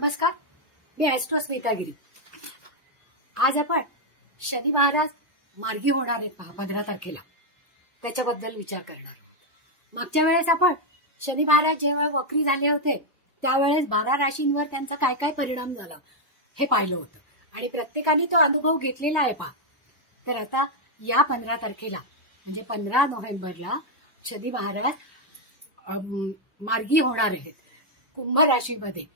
नमस्कार, मी ॲस्ट्रो स्मितागिरी। आज आपण शनी महाराज मार्गी होणार आहेत पहा 15 तारखेला, त्याच्याबद्दल विचार करणार आहोत। मागच्या वेळेस आपण शनी महाराज जेव्हा वक्री झाले होते त्यावेळेस 12 राशींवर त्यांचा काय काय परिणाम झाला हे पाहिलं होतं आणि प्रत्येकाने तो अनुभव घेतलेला आहे पहा। तर आता या 15 तारखेला म्हणजे 15 नोव्हेंबरला शनी महाराज मार्गी होणार आहेत कुंभ राशीमध्ये।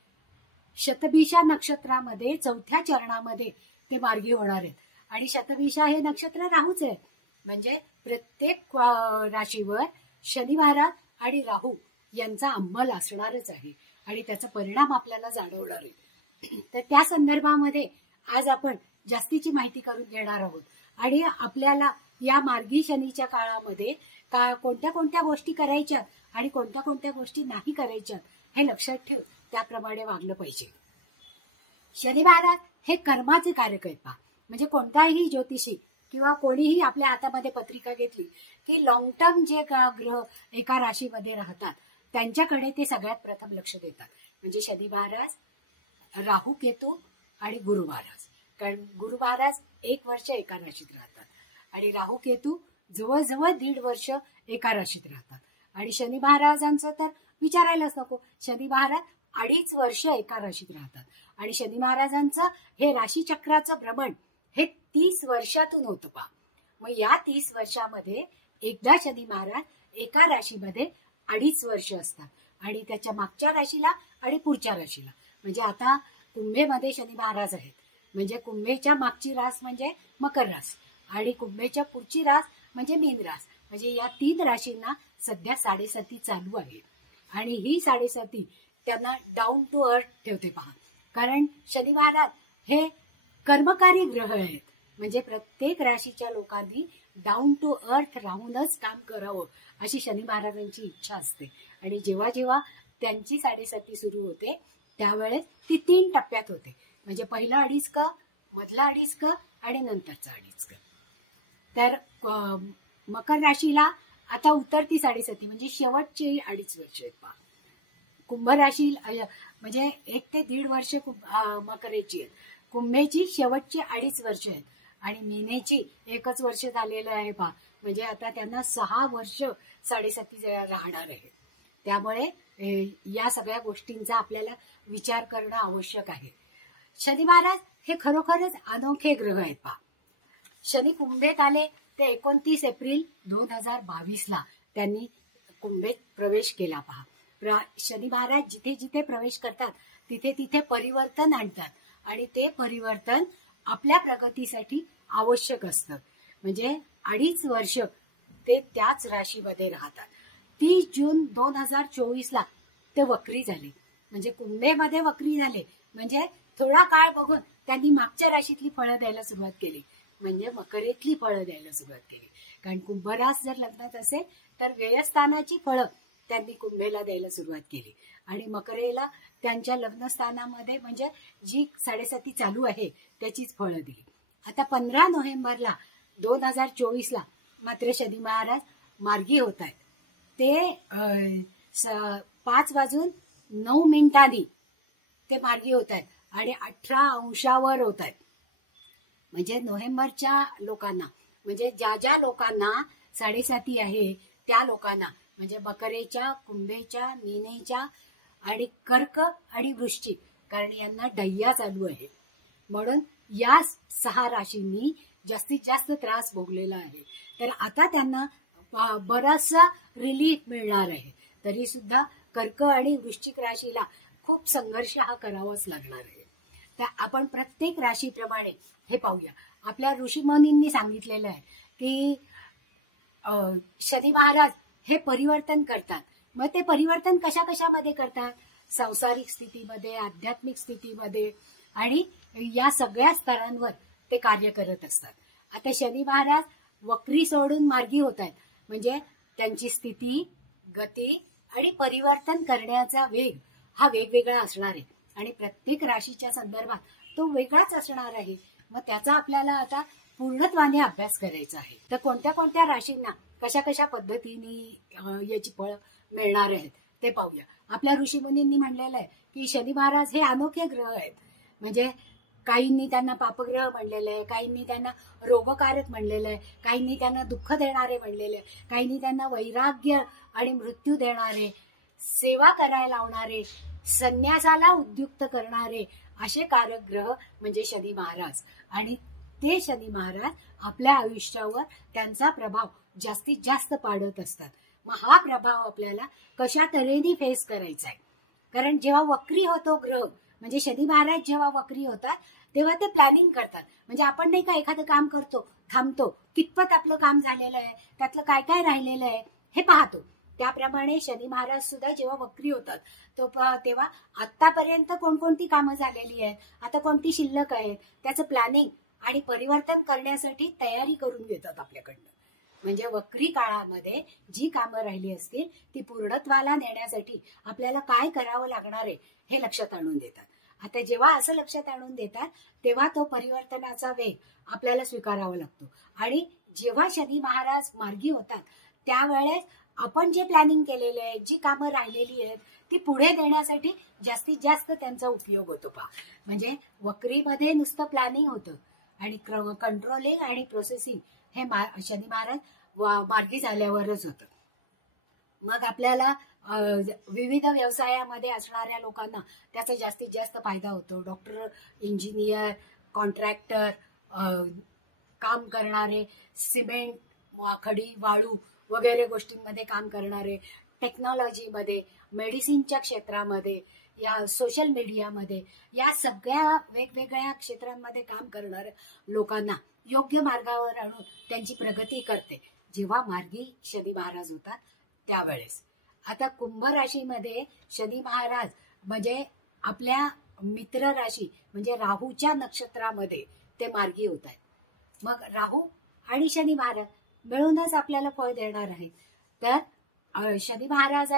शतभिषा नक्षत्रामध्ये 4थ्या चरणामध्ये ते मार्गी होणार आहेत आणि शतभिषा हे नक्षत्र राहूच आहे, म्हणजे प्रत्येक राशीवर शनी महाराज आणि राहू यांचा अंमल असणारच आहे आणि त्याचा परिणाम आपल्याला जाणवणार आहे। तर त्या संदर्भामध्ये आज आपण जास्तीची माहिती करून घेणार आहोत आणि आपल्याला या मार्गी शनीच्या काळामध्ये कोणत्या कोणत्या गोष्टी करायच्या आणि कोणत्या कोणत्या गोष्टी नाही करायच्या हे लक्षात ठेवून त्याप्रमाणे वागलं पाहिजे। शनी महाराज हे कर्माचे कारक आहेत पहा, म्हणजे कोणताही ज्योतिषी किंवा कोणीही आपल्या हातामध्ये पत्रिका घेतली की लॉंग टर्म जे ग्रह एका राशीमध्ये राहतात त्यांच्याकडे ते सगळ्यात प्रथम लक्ष देतात। म्हणजे शनी महाराज, राहू केतू आणि गुरु महाराज, कारण गुरु महाराज 1 वर्ष एका राशीत राहतात आणि राहू केतू जवळजवळ 1.5 वर्ष एका राशीत राहतात आणि शनी महाराजांचं तर विचारायलाच नको, शनी महाराज 2.5 वर्ष एका राशीत राहतात आणि शनी महाराजांचं हे राशीचक्राचं भ्रमण हे 30 वर्षातून होतं पहा। मग या 30 वर्षामध्ये एकदा शनी महाराज एका राशीमध्ये 2.5 वर्ष असतात आणि त्याच्या मागच्या राशीला आणि पुढच्या राशीला, म्हणजे आता कुंभेमध्ये शनी महाराज आहेत, म्हणजे कुंभेच्या मागची रास म्हणजे मकर रास आणि कुंभेच्या पुढची रास म्हणजे मीन रास, म्हणजे या 3 राशींना सध्या 7.5 चालू आहे आणि ही 7.5 त्यांना डाऊन टू अर्थ ठेवते पहा। कारण शनी महाराज हे कर्मकारी ग्रह आहेत, म्हणजे प्रत्येक राशीच्या लोकांनी डाऊन टू अर्थ राहूनच काम करावं अशी शनी महाराजांची इच्छा असते आणि जेव्हा जेव्हा त्यांची 7.5 सुरू होते त्यावेळेस ती 3 टप्प्यात होते, म्हणजे पहिला 2.5 क, मधला 2.5 क आणि नंतरचा 2.5 क। तर मकर राशीला आता उतरती 7.5 म्हणजे शेवटची 2.5 वर्ष आहेत पहा। कुंभ राशी म्हणजे 1 ते 1.5 वर्ष मकरेची आहेत, कुंभेची शेवटची 2.5 वर्ष आहेत आणि मीनेची 1च वर्ष झालेलं आहे पहा, म्हणजे आता त्यांना 6 वर्ष 7.5 राहणार आहे। त्यामुळे या सगळ्या गोष्टींचा आपल्याला विचार करणं आवश्यक आहे। शनी महाराज हे खरोखरच अनोखे ग्रह आहेत पहा। शनी कुंभेत आले ते 29 एप्रिल 2022ला त्यांनी कुंभेत प्रवेश केला पहा। शनी महाराज जिथे जिथे प्रवेश करतात तिथे तिथे परिवर्तन आणतात आणि ते परिवर्तन आपल्या प्रगतीसाठी आवश्यक असतं, म्हणजे 2.5 वर्ष ते त्याच राशीमध्ये राहतात। 30 जून 2024ला ते वक्री झाले, म्हणजे कुंभेमध्ये वक्री झाले, म्हणजे थोडा काळ बघून त्यांनी मागच्या राशीतली फळं द्यायला सुरुवात केली, म्हणजे मकरेतली फळं द्यायला सुरुवात केली। कारण कुंभरास जर लग्नात असेल तर व्ययस्थानाची फळं त्यांनी कुंभेला द्यायला सुरुवात केली आणि मकरेला त्यांच्या लग्नस्थानामध्ये म्हणजे जी 7.5 चालू आहे त्याचीच फळं दिली। आता 15 नोव्हेंबरला 2024ला मात्र शनी महाराज मार्गी होत आहेत, ते 5:09 ते मार्गी होत आहेत आणि 18 अंशावर होत आहेत। म्हणजे नोव्हेंबरच्या लोकांना, म्हणजे ज्या ज्या लोकांना 7.5 आहे त्या लोकांना, म्हणजे मकरेच्या, कुंभेच्या, मीनेच्या आणि कर्क आणि वृश्चिक, कारण यांना डय्या चालू आहे, म्हणून या 6 राशींनी जास्तीत जास्त त्रास भोगलेला आहे। तर आता त्यांना बराचसा रिलीफ मिळणार आहे, तरी सुद्धा कर्क आणि वृश्चिक राशीला खूप संघर्ष हा करावाच लागणार आहे। तर आपण प्रत्येक राशीप्रमाणे हे पाहूया। आपल्या ऋषीमुनींनी सांगितलेलं आहे की शनी महाराज हे परिवर्तन करतात, मग ते परिवर्तन कशा कशामध्ये करतात, सांसारिक स्थितीमध्ये, आध्यात्मिक स्थितीमध्ये आणि या सगळ्या स्तरांवर ते कार्य करत असतात। आता शनी महाराज वक्री सोडून मार्गी होत आहेत, म्हणजे त्यांची स्थिती, गती आणि परिवर्तन करण्याचा वेग हा वेगवेगळा असणार आहे आणि प्रत्येक राशीच्या संदर्भात तो वेगळाच असणार आहे। मग त्याचा आपल्याला आता पूर्णत्वाने अभ्यास करायचा आहे। तर कोणत्या कोणत्या राशींना कशा कशा पद्धतीने याची फळं मिळणार आहेत ते पाहूया. आपल्या ऋषीमुनींनी म्हणलेलं आहे की शनी महाराज हे अनोखे ग्रह आहेत. म्हणजे काहींनी त्यांना पापग्रह म्हणलेलं आहे, काहींनी त्यांना रोगकारक म्हणलेलं आहे, काहींनी त्यांना दुःख देणारे म्हणलेले आहे, काहींनी त्यांना वैराग्य आणि मृत्यू देणारे, सेवा करायला लावणारे, संन्यासाला उद्युक्त करणारे असे कारक ग्रह म्हणजे शनी महाराज. आणि ते शनी महाराज आपल्या आयुष्यावर त्यांचा प्रभाव जास्तीत जास्त पाडत असतात. मग हा प्रभाव आपल्याला कशा तऱ्हेने फेस करायचा आहे. कारण जेव्हा वक्री होतो ग्रह, म्हणजे शनी महाराज जेव्हा वक्री होतात तेव्हा ते प्लॅनिंग करतात. म्हणजे आपण नाही का एखादं काम करतो, थांबतो, कितपत आपलं काम झालेलं आहे, त्यातलं काय काय राहिलेलं आहे हे पाहतो. त्याप्रमाणे शनी महाराज सुद्धा जेव्हा वक्री होतात तेव्हा आतापर्यंत कोणकोणती कामं झालेली आहेत, आता कोणती शिल्लक आहेत, त्याचं प्लॅनिंग आणि परिवर्तन करण्यासाठी तयारी करून घेतात आपल्याकडनं. म्हणजे वक्री काळामध्ये जी कामं राहिली असतील ती पूर्णत्वाला नेण्यासाठी आपल्याला काय करावं लागणार आहे हे लक्षात आणून देतात. आता जेव्हा असं लक्षात आणून देतात तेव्हा तो परिवर्तनाचा वेग आपल्याला स्वीकारावा लागतो. आणि जेव्हा शनी महाराज मार्गी होतात त्यावेळेस आपण जे प्लॅनिंग केलेले आहे, जी कामं राहिलेली आहेत ती पुढे देण्यासाठी जास्तीत जास्त त्यांचा उपयोग होतो. पहा, म्हणजे वक्रीमध्ये नुसतं प्लॅनिंग होतं आणि कंट्रोलिंग आणि प्रोसेसिंग हे शनी महाराज मार्गी झाल्यावरच होतं. मग आपल्याला विविध व्यवसायामध्ये असणाऱ्या लोकांना त्याचा जास्तीत जास्त फायदा होतो. डॉक्टर, इंजिनियर, कॉन्ट्रॅक्टर, काम करणारे, सिमेंट, खडी, वाळू वगैरे गोष्टींमध्ये काम करणारे, टेक्नॉलॉजीमध्ये, मेडिसिनच्या क्षेत्रामध्ये, या सोशल मीडियामध्ये, या सगळ्या वेगवेगळ्या क्षेत्रांमध्ये काम करणाऱ्या लोकांना योग्य मार्गावर आणून त्यांची प्रगती करते जेव्हा मार्गी शनी महाराज होतात त्यावेळेस. आता कुंभ राशीमध्ये शनी महाराज म्हणजे आपल्या मित्र राशी म्हणजे राहूच्या नक्षत्रामध्ये ते मार्गी होत आहेत. मग राहू आणि शनी महाराज मिळूनच आपल्याला फळ देणार आहेत. तर शनी महाराज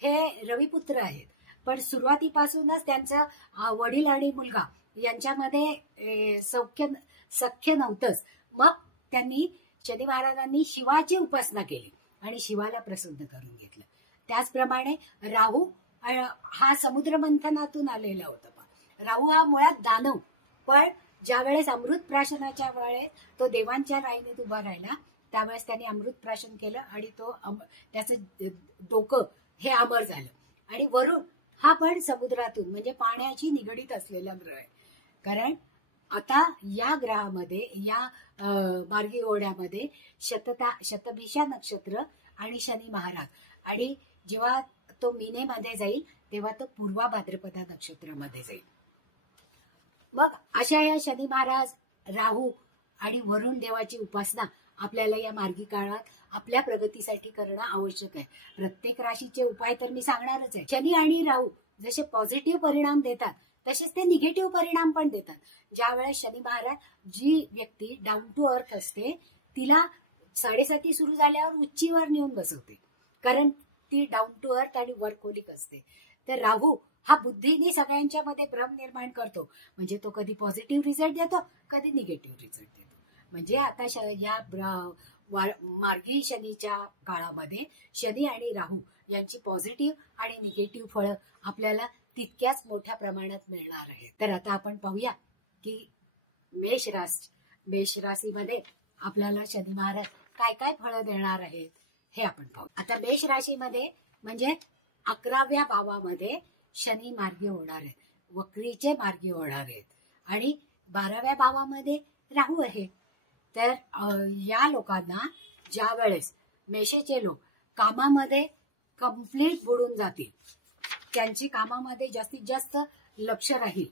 हे रविपुत्र आहेत, पण सुरुवातीपासूनच त्यांचं वडील आणि मुलगा यांच्यामध्ये सख्य नव्हतंच. मग शनी महाराजांनी शिवाची उपासना केली आणि शिवाला प्रसन्न करून घेतलं. त्याचप्रमाणे राहू हा समुद्र मंथनातून आलेला होता. राहू हा मुळात दानव, पण ज्या वेळेस अमृत प्राशनाच्या वेळेस तो देवांच्या राईनीत उभा राहिला त्यावेळेस त्यांनी अमृत प्राशन केलं आणि त्याचं डोकं हे अमर झालं. आणि वरुण हा पण समुद्रातून म्हणजे पाण्याची निगडीत असलेला ग्रह आहे. कारण आता या ग्रहामध्ये या मार्गी ओढ्यामध्ये शतभिषा नक्षत्र आणि शनी महाराज, आणि जेव्हा तो मीनेमध्ये जाईल तेव्हा तो पूर्वा भाद्रपदा नक्षत्रामध्ये जाईल. मग अशा या शनी महाराज, राहू आणि वरुण देवाची उपासना आपल्याला या मार्गी काळात आपल्या प्रगतीसाठी करणं आवश्यक आहे. प्रत्येक राशीचे उपाय तर मी सांगणारच आहे. शनी आणि राहू जसे पॉझिटिव्ह परिणाम देतात तसेच ते निगेटिव्ह परिणाम पण देतात. ज्या वेळेस शनी महाराज, जी व्यक्ती डाऊन टू अर्थ असते तिला 7:30 सुरू झाल्यावर उच्चीवर नेऊन बसवते, कारण ती डाऊन टू अर्थ आणि वर्कहोलिक असते. तर राहू हा बुद्धीने सगळ्यांच्या मध्ये भ्रम निर्माण करतो, म्हणजे तो कधी पॉझिटिव्ह रिझल्ट देतो कधी निगेटिव्ह रिझल्ट देतो. म्हणजे आता या मार्गी शनीच्या काळामध्ये शनी आणि राहू यांची पॉझिटिव्ह आणि निगेटिव्ह फळं आपल्याला तितक्याच मोठ्या प्रमाणात मिळणार आहेत. तर आता आपण पाहूया की मेष राशीमध्ये आपल्याला शनी महाराज काय काय फळं देणार आहेत हे आपण पाहू. आता मेष राशीमध्ये म्हणजे 11व्या भावामध्ये शनी मार्गी होणार आहेत, वक्रीचे मार्गी होणार आहेत, आणि 12व्या भावामध्ये राहू आहे. तर या लोकांना ज्या वेळेस मेषेचे लोक कामामध्ये कंप्लीट बुडून जातील, त्यांची कामामध्ये जास्तीत जास्त लक्ष राहील,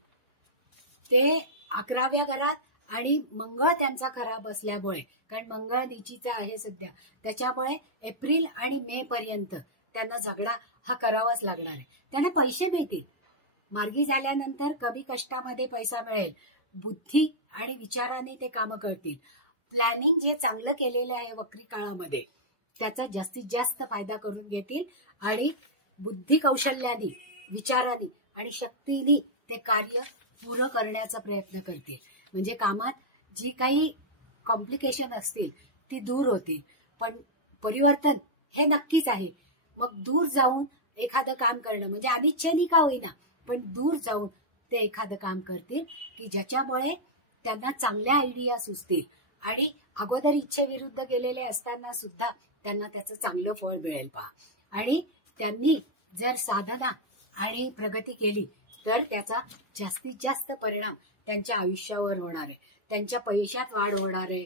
ते 11व्या घरात, आणि मंगळ त्यांचा खराब असल्यामुळे, कारण मंगळ नीचीचा आहे सध्या, त्याच्यामुळे एप्रिल आणि मे पर्यंत त्यांना झगडा हा करावाच लागणार आहे. त्यांना पैसे मिळतील, मार्गी झाल्यानंतर कमी कष्टामध्ये पैसा मिळेल, बुद्धी आणि विचाराने ते कामं करतील. प्लॅनिंग जे चांगलं केलेलं आहे वक्री काळामध्ये त्याचा जास्तीत जास्त फायदा करून घेतील आणि बुद्धी कौशल्याने, विचाराने आणि शक्तीने ते कार्य पूर्ण करण्याचा प्रयत्न करतील. म्हणजे कामात जी काही कॉम्प्लिकेशन असतील ती दूर होतील. पण परिवर्तन हे नक्कीच आहे. मग दूर जाऊन एखादं काम करणं, म्हणजे अनिच्छेने का होईना पण दूर जाऊन ते एखादं काम करतील की ज्याच्यामुळे त्यांना चांगल्या आयडिया सुचतील आणि अगोदर इच्छेविरुद्ध गेलेले असताना सुद्धा त्यांना त्याचं चांगलं फळ मिळेल पहा. आणि त्यांनी जर साधना आणि प्रगती केली तर त्याचा जास्तीत जास्त परिणाम त्यांच्या आयुष्यावर होणार आहे, त्यांच्या पैशात वाढ होणार आहे.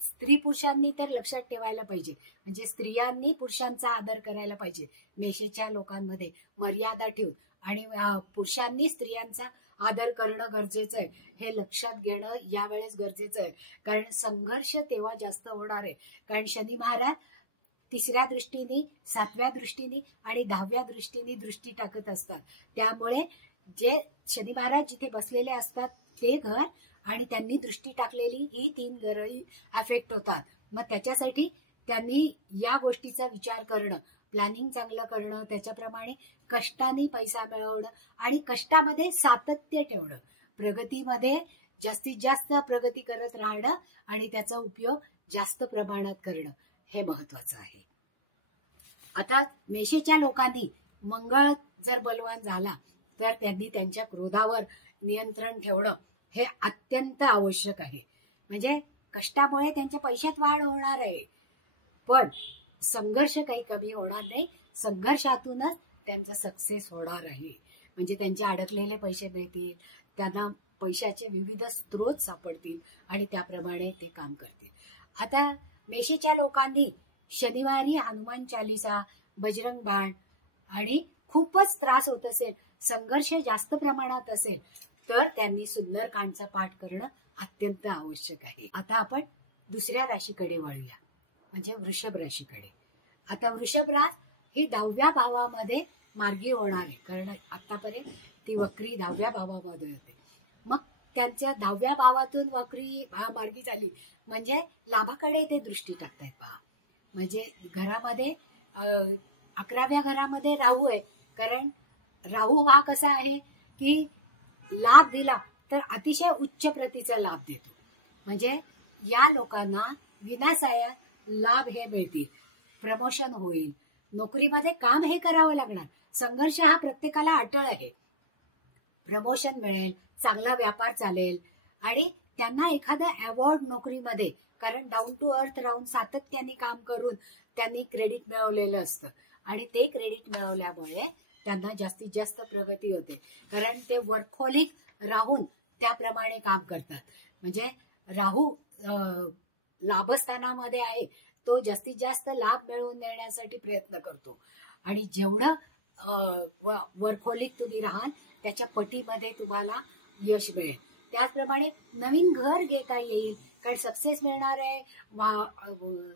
स्त्री पुरुषांनी तर लक्षात ठेवायला पाहिजे, म्हणजे स्त्रियांनी पुरुषांचा आदर करायला पाहिजे मेषेच्या लोकांमध्ये मर्यादा ठेवून, आणि पुरुषांनी स्त्रियांचा आदर करणं गरजेचं आहे हे लक्षात घेणं यावेळेस गरजेचं आहे. कारण संघर्ष तेव्हा जास्त होणार आहे, कारण शनी महाराज 3ऱ्या दृष्टीने, 7व्या दृष्टीने आणि 10व्या दृष्टीने दृष्टी टाकत असतात. त्यामुळे जे शनी महाराज जिथे बसलेले असतात ते घर आणि त्यांनी दृष्टी टाकलेली ही 3 घरही अफेक्ट होतात. मग त्याच्यासाठी त्यांनी या गोष्टीचा विचार करणं, प्लॅनिंग चांगलं करणं, त्याच्याप्रमाणे कष्टाने पैसा मिळवणं आणि कष्टामध्ये सातत्य ठेवणं, प्रगतीमध्ये जास्तीत जास्त प्रगती करत राहणं आणि त्याचा उपयोग जास्त प्रमाणात करणं हे महत्वाचं आहे. आता मेषेच्या लोकांनी मंगळ जर बलवान झाला तर त्यांनी त्यांच्या क्रोधावर नियंत्रण ठेवणं हे अत्यंत आवश्यक आहे. म्हणजे कष्टामुळे त्यांच्या पैशात वाढ होणार आहे पण संघर्ष काही कमी होणार नाही, संघर्षातूनच त्यांचा सक्सेस होणार आहे. म्हणजे त्यांचे अडकलेले पैसे मिळतील, त्यांना पैशाचे विविध स्रोत सापडतील आणि त्याप्रमाणे ते काम करतील. आता मेषेच्या लोकांनी शनिवारी हनुमान चालीसा, बजरंग बाण आणि खूपच त्रास होत असेल, संघर्ष जास्त प्रमाणात असेल तर त्यांनी सुंदरकांडचा पाठ करणं अत्यंत आवश्यक आहे. आता आपण दुसऱ्या राशीकडे वळूया, म्हणजे वृषभ राशीकडे. आता वृषभ रास ही 10व्या भावामध्ये मार्गी होणार आहे, कारण आतापर्यंत ती वक्री 10व्या भावामध्ये होते. मग त्यांच्या 10व्या भावातून वक्री मार्गी झाली म्हणजे लाभाकडे ते दृष्टी टाकतायत पहा. म्हणजे घरामध्ये 11व्या घरामध्ये राहू आहे, कारण राहू हा कसा आहे की लाभ दिला तर अतिशय उच्च प्रतीचा लाभ देतो. म्हणजे या लोकांना विनासाया लाभ हे मिळतील, प्रमोशन होईल, नोकरीमध्ये काम हे करावं लागणार. संघर्ष हा प्रत्येकाला अटळ आहे, प्रमोशन मिळेल, चांगला व्यापार चालेल आणि त्यांना एखादा अवॉर्ड नोकरीमध्ये, कारण डाऊन टू अर्थ राहून सातत्याने काम करून त्यांनी क्रेडिट मिळवलेलं असतं आणि ते क्रेडिट मिळवल्यामुळे त्यांना जास्तीत जास्त प्रगती होते, कारण ते वर्कहोलिक राहून त्याप्रमाणे काम करतात. म्हणजे राहू लाभस्थानामध्ये आहे, तो जास्तीत जास्त लाभ मिळवून देण्यासाठी प्रयत्न करतो आणि जेवढं वर्कहोलिक तुम्ही राहाल त्याच्या पटीमध्ये तुम्हाला यश मिळेल. त्याचप्रमाणे नवीन घर घेता येईल, कारण सक्सेस मिळणार आहे,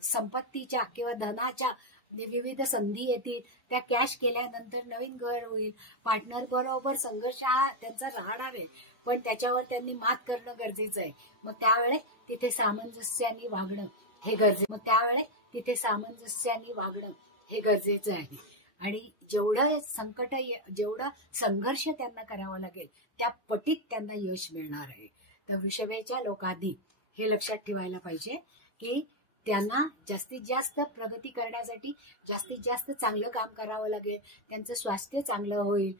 संपत्तीच्या किंवा धनाच्या विविध संधी येतील, त्या कॅश केल्यानंतर नवीन घर होईल. पार्टनर बरोबर संघर्ष हा त्यांचा राहणार आहे पण त्याच्यावर त्यांनी मात करणं गरजेचं आहे. मग त्यावेळेस तिथे सामंजस्याने वागणं हे गरजेचं आहे. आणि जेवढं संकट, जेवढं संघर्ष त्यांना करावा लागेल त्या पटीत त्यांना यश मिळणार आहे. तर वृषभेच्या लोकांनी हे लक्षात ठेवायला पाहिजे की त्यांना जास्तीत जास्त प्रगती करण्यासाठी जास्तीत जास्त चांगलं काम करावं लागेल, त्यांचं स्वास्थ्य चांगलं होईल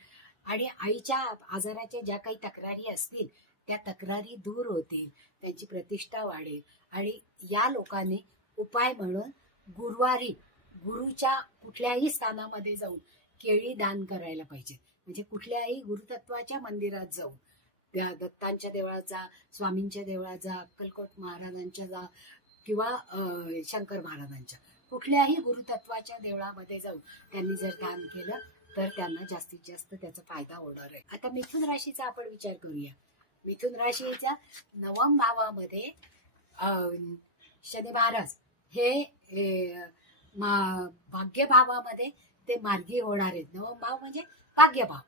आणि आईच्या आजाराच्या ज्या काही तक्रारी असतील त्या तक्रारी दूर होतील, त्यांची प्रतिष्ठा वाढेल. आणि या लोकांनी उपाय म्हणून गुरुवारी गुरुच्या कुठल्याही स्थानामध्ये जाऊन केळी दान करायला पाहिजे. म्हणजे कुठल्याही गुरुतत्वाच्या मंदिरात जाऊन, त्या दत्तांच्या देवळात जा, स्वामींच्या देवळात जा, अक्कलकोट महाराजांच्या जा किंवा शंकर महाराजांच्या कुठल्याही गुरुतत्वाच्या देवळामध्ये जाऊन त्यांनी जर दान केलं तर त्यांना जास्तीत जास्त त्याचा फायदा होणार आहे. आता मिथुन राशीचा आपण विचार करूया. मिथुन राशीच्या 9व्या भावामध्ये शनी महाराज हे भाग्यभावामध्ये ते मार्गी होणार आहेत. 9वा भाव म्हणजे भाग्यभाव,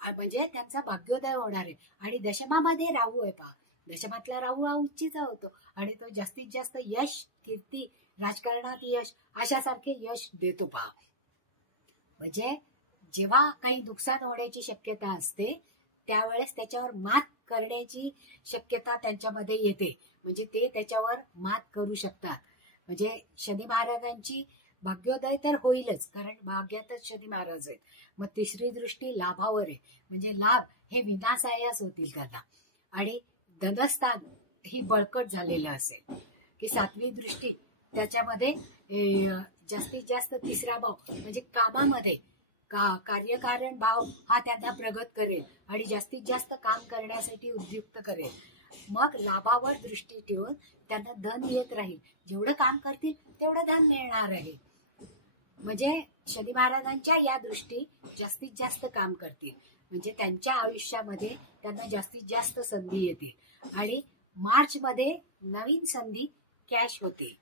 म्हणजे त्यांचा भाग्योदय होणार आहे. आणि दशमामध्ये राहू आहे पहा, दशमातला राहू हा उच्चीचा होतो आणि तो जास्तीत जास्त यश, कीर्ती, राजकारणात यश अशासारखे यश देतो पहा. म्हणजे जेव्हा काही नुकसान होण्याची शक्यता असते त्यावेळेस त्याच्यावर मात करण्याची शक्यता त्यांच्यामध्ये येते, म्हणजे ते त्याच्यावर मात करू शकतात. म्हणजे शनी महाराजांची भाग्योदय तर होईलच, कारण भाग्यातच शनी महाराज आहेत. मग तिसरी दृष्टी लाभावर आहे, म्हणजे लाभ हे विनासायास होतील त्यांना. आणि धनस्थान ही बळकट झालेलं असेल. की सातवी दृष्टी त्याच्यामध्ये जास्तीत जास्त तिसरा भाव म्हणजे कामामध्ये कार्यकारण भाव हा त्यांना प्रगत करेल आणि जास्तीत जास्त काम करण्यासाठी उद्युक्त करेल. मग लाभावर दृष्टी ठेवून त्यांना धन येत राहील. जेवढं काम करतील तेवढं धन मिळणार आहे. म्हणजे शनी महाराजांच्या या दृष्टी जास्तीत जास्त काम करतील, म्हणजे त्यांच्या आयुष्यामध्ये त्यांना जास्तीत जास्त संधी येतील आणि मार्च मध्ये नवीन संधी कॅश होते.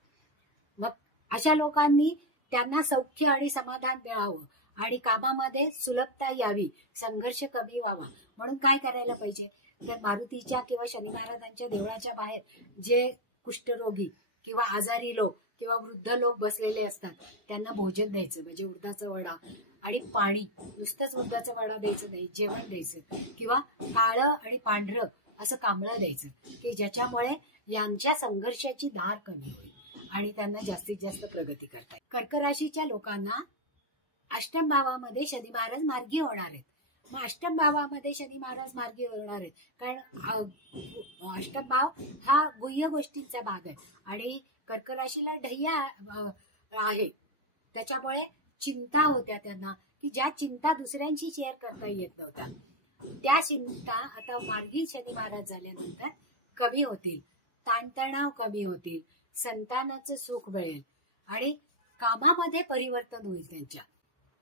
मग अशा लोकांनी त्यांना सौख्य आणि समाधान मिळावं आणि कामामध्ये सुलभता यावी, संघर्ष कमी व्हावा म्हणून काय करायला पाहिजे, तर मारुतीच्या किंवा शनी महाराजांच्या देवळाच्या बाहेर जे कुष्ठरोगी किंवा आजारी लोक किंवा वृद्ध लोक बसलेले असतात त्यांना भोजन द्यायचं, म्हणजे उडदाचा वडा आणि पाणी. नुसतंच उडदाचा वडा द्यायचं नाही, जेवण द्यायचं किंवा काळं आणि पांढरं असं कांबळं द्यायचं, की ज्याच्यामुळे यांच्या संघर्षाची धार कमी होईल आणि त्यांना जास्तीत जास्त प्रगती करता येईल. कर्क राशीच्या लोकांना अष्टम भावामध्ये शनी महाराज मार्गी होणार आहेत. मग अष्टम भावामध्ये शनी महाराज मार्गी होणार आहेत कारण अष्टम भाव हा गुह्य गोष्टींचा भाग आहे आणि कर्क राशीला ढय्या आहे. त्याच्यामुळे चिंता होत्या त्यांना, की ज्या चिंता दुसऱ्यांशी शेअर करता येत नव्हत्या त्या चिंता आता मार्गी शनी महाराज झाल्यानंतर कमी होतील, ताणतणाव कमी होतील, संतानाचं सुख मिळेल आणि कामामध्ये परिवर्तन होईल त्यांच्या.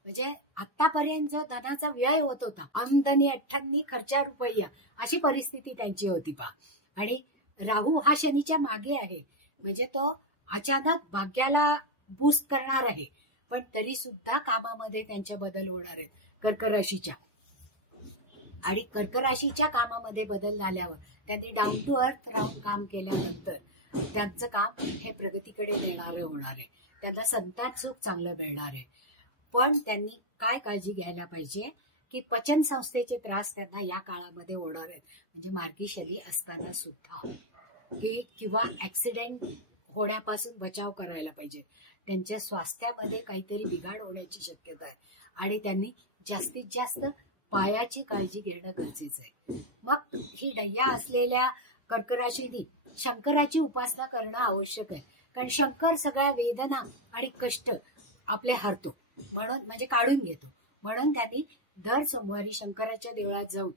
म्हणजे आतापर्यंत धनाचा व्यय होत होता, आमदनी अठ्ठांनी खर्चा रुपया अशी परिस्थिती त्यांची होती पहा. आणि राहू हा शनीच्या मागे आहे, म्हणजे तो अचानक भाग्याला बूस्ट करणार आहे, पण तरी सुद्धा कामामध्ये त्यांचे बदल होणार आहेत कर्क राशीच्या. आणि कर्क राशीच्या कामामध्ये बदल झाल्यावर त्यांनी डाऊन टू अर्थ राहून काम केल्यानंतर त्यांचं काम हे प्रगतीकडे नेणारं होणार आहे. त्यांना संतान सुख चांगलं मिळणार आहे. पण त्यांनी काय काळजी घ्यायला पाहिजे, की पचन संस्थेचे त्रास त्यांना या काळामध्ये होणार आहेत. म्हणजे मार्गी शनी असताना सुद्धा किंवा ऍक्सिडेंट होण्यापासून बचाव करायला पाहिजे. त्यांच्या स्वास्थ्यामध्ये काहीतरी बिघाड होण्याची शक्यता आहे आणि त्यांनी जास्तीत जास्त पायाची काळजी घेणं गरजेचं आहे. मग ही ढय्या असलेल्या कर्क राशीने शंकराची उपासना करणं आवश्यक आहे, कारण शंकर सगळ्या वेदना आणि कष्ट आपले हरतो म्हणून, म्हणजे काढून घेतो. म्हणून त्यांनी दर सोमवारी शंकराच्या देवळात जाऊन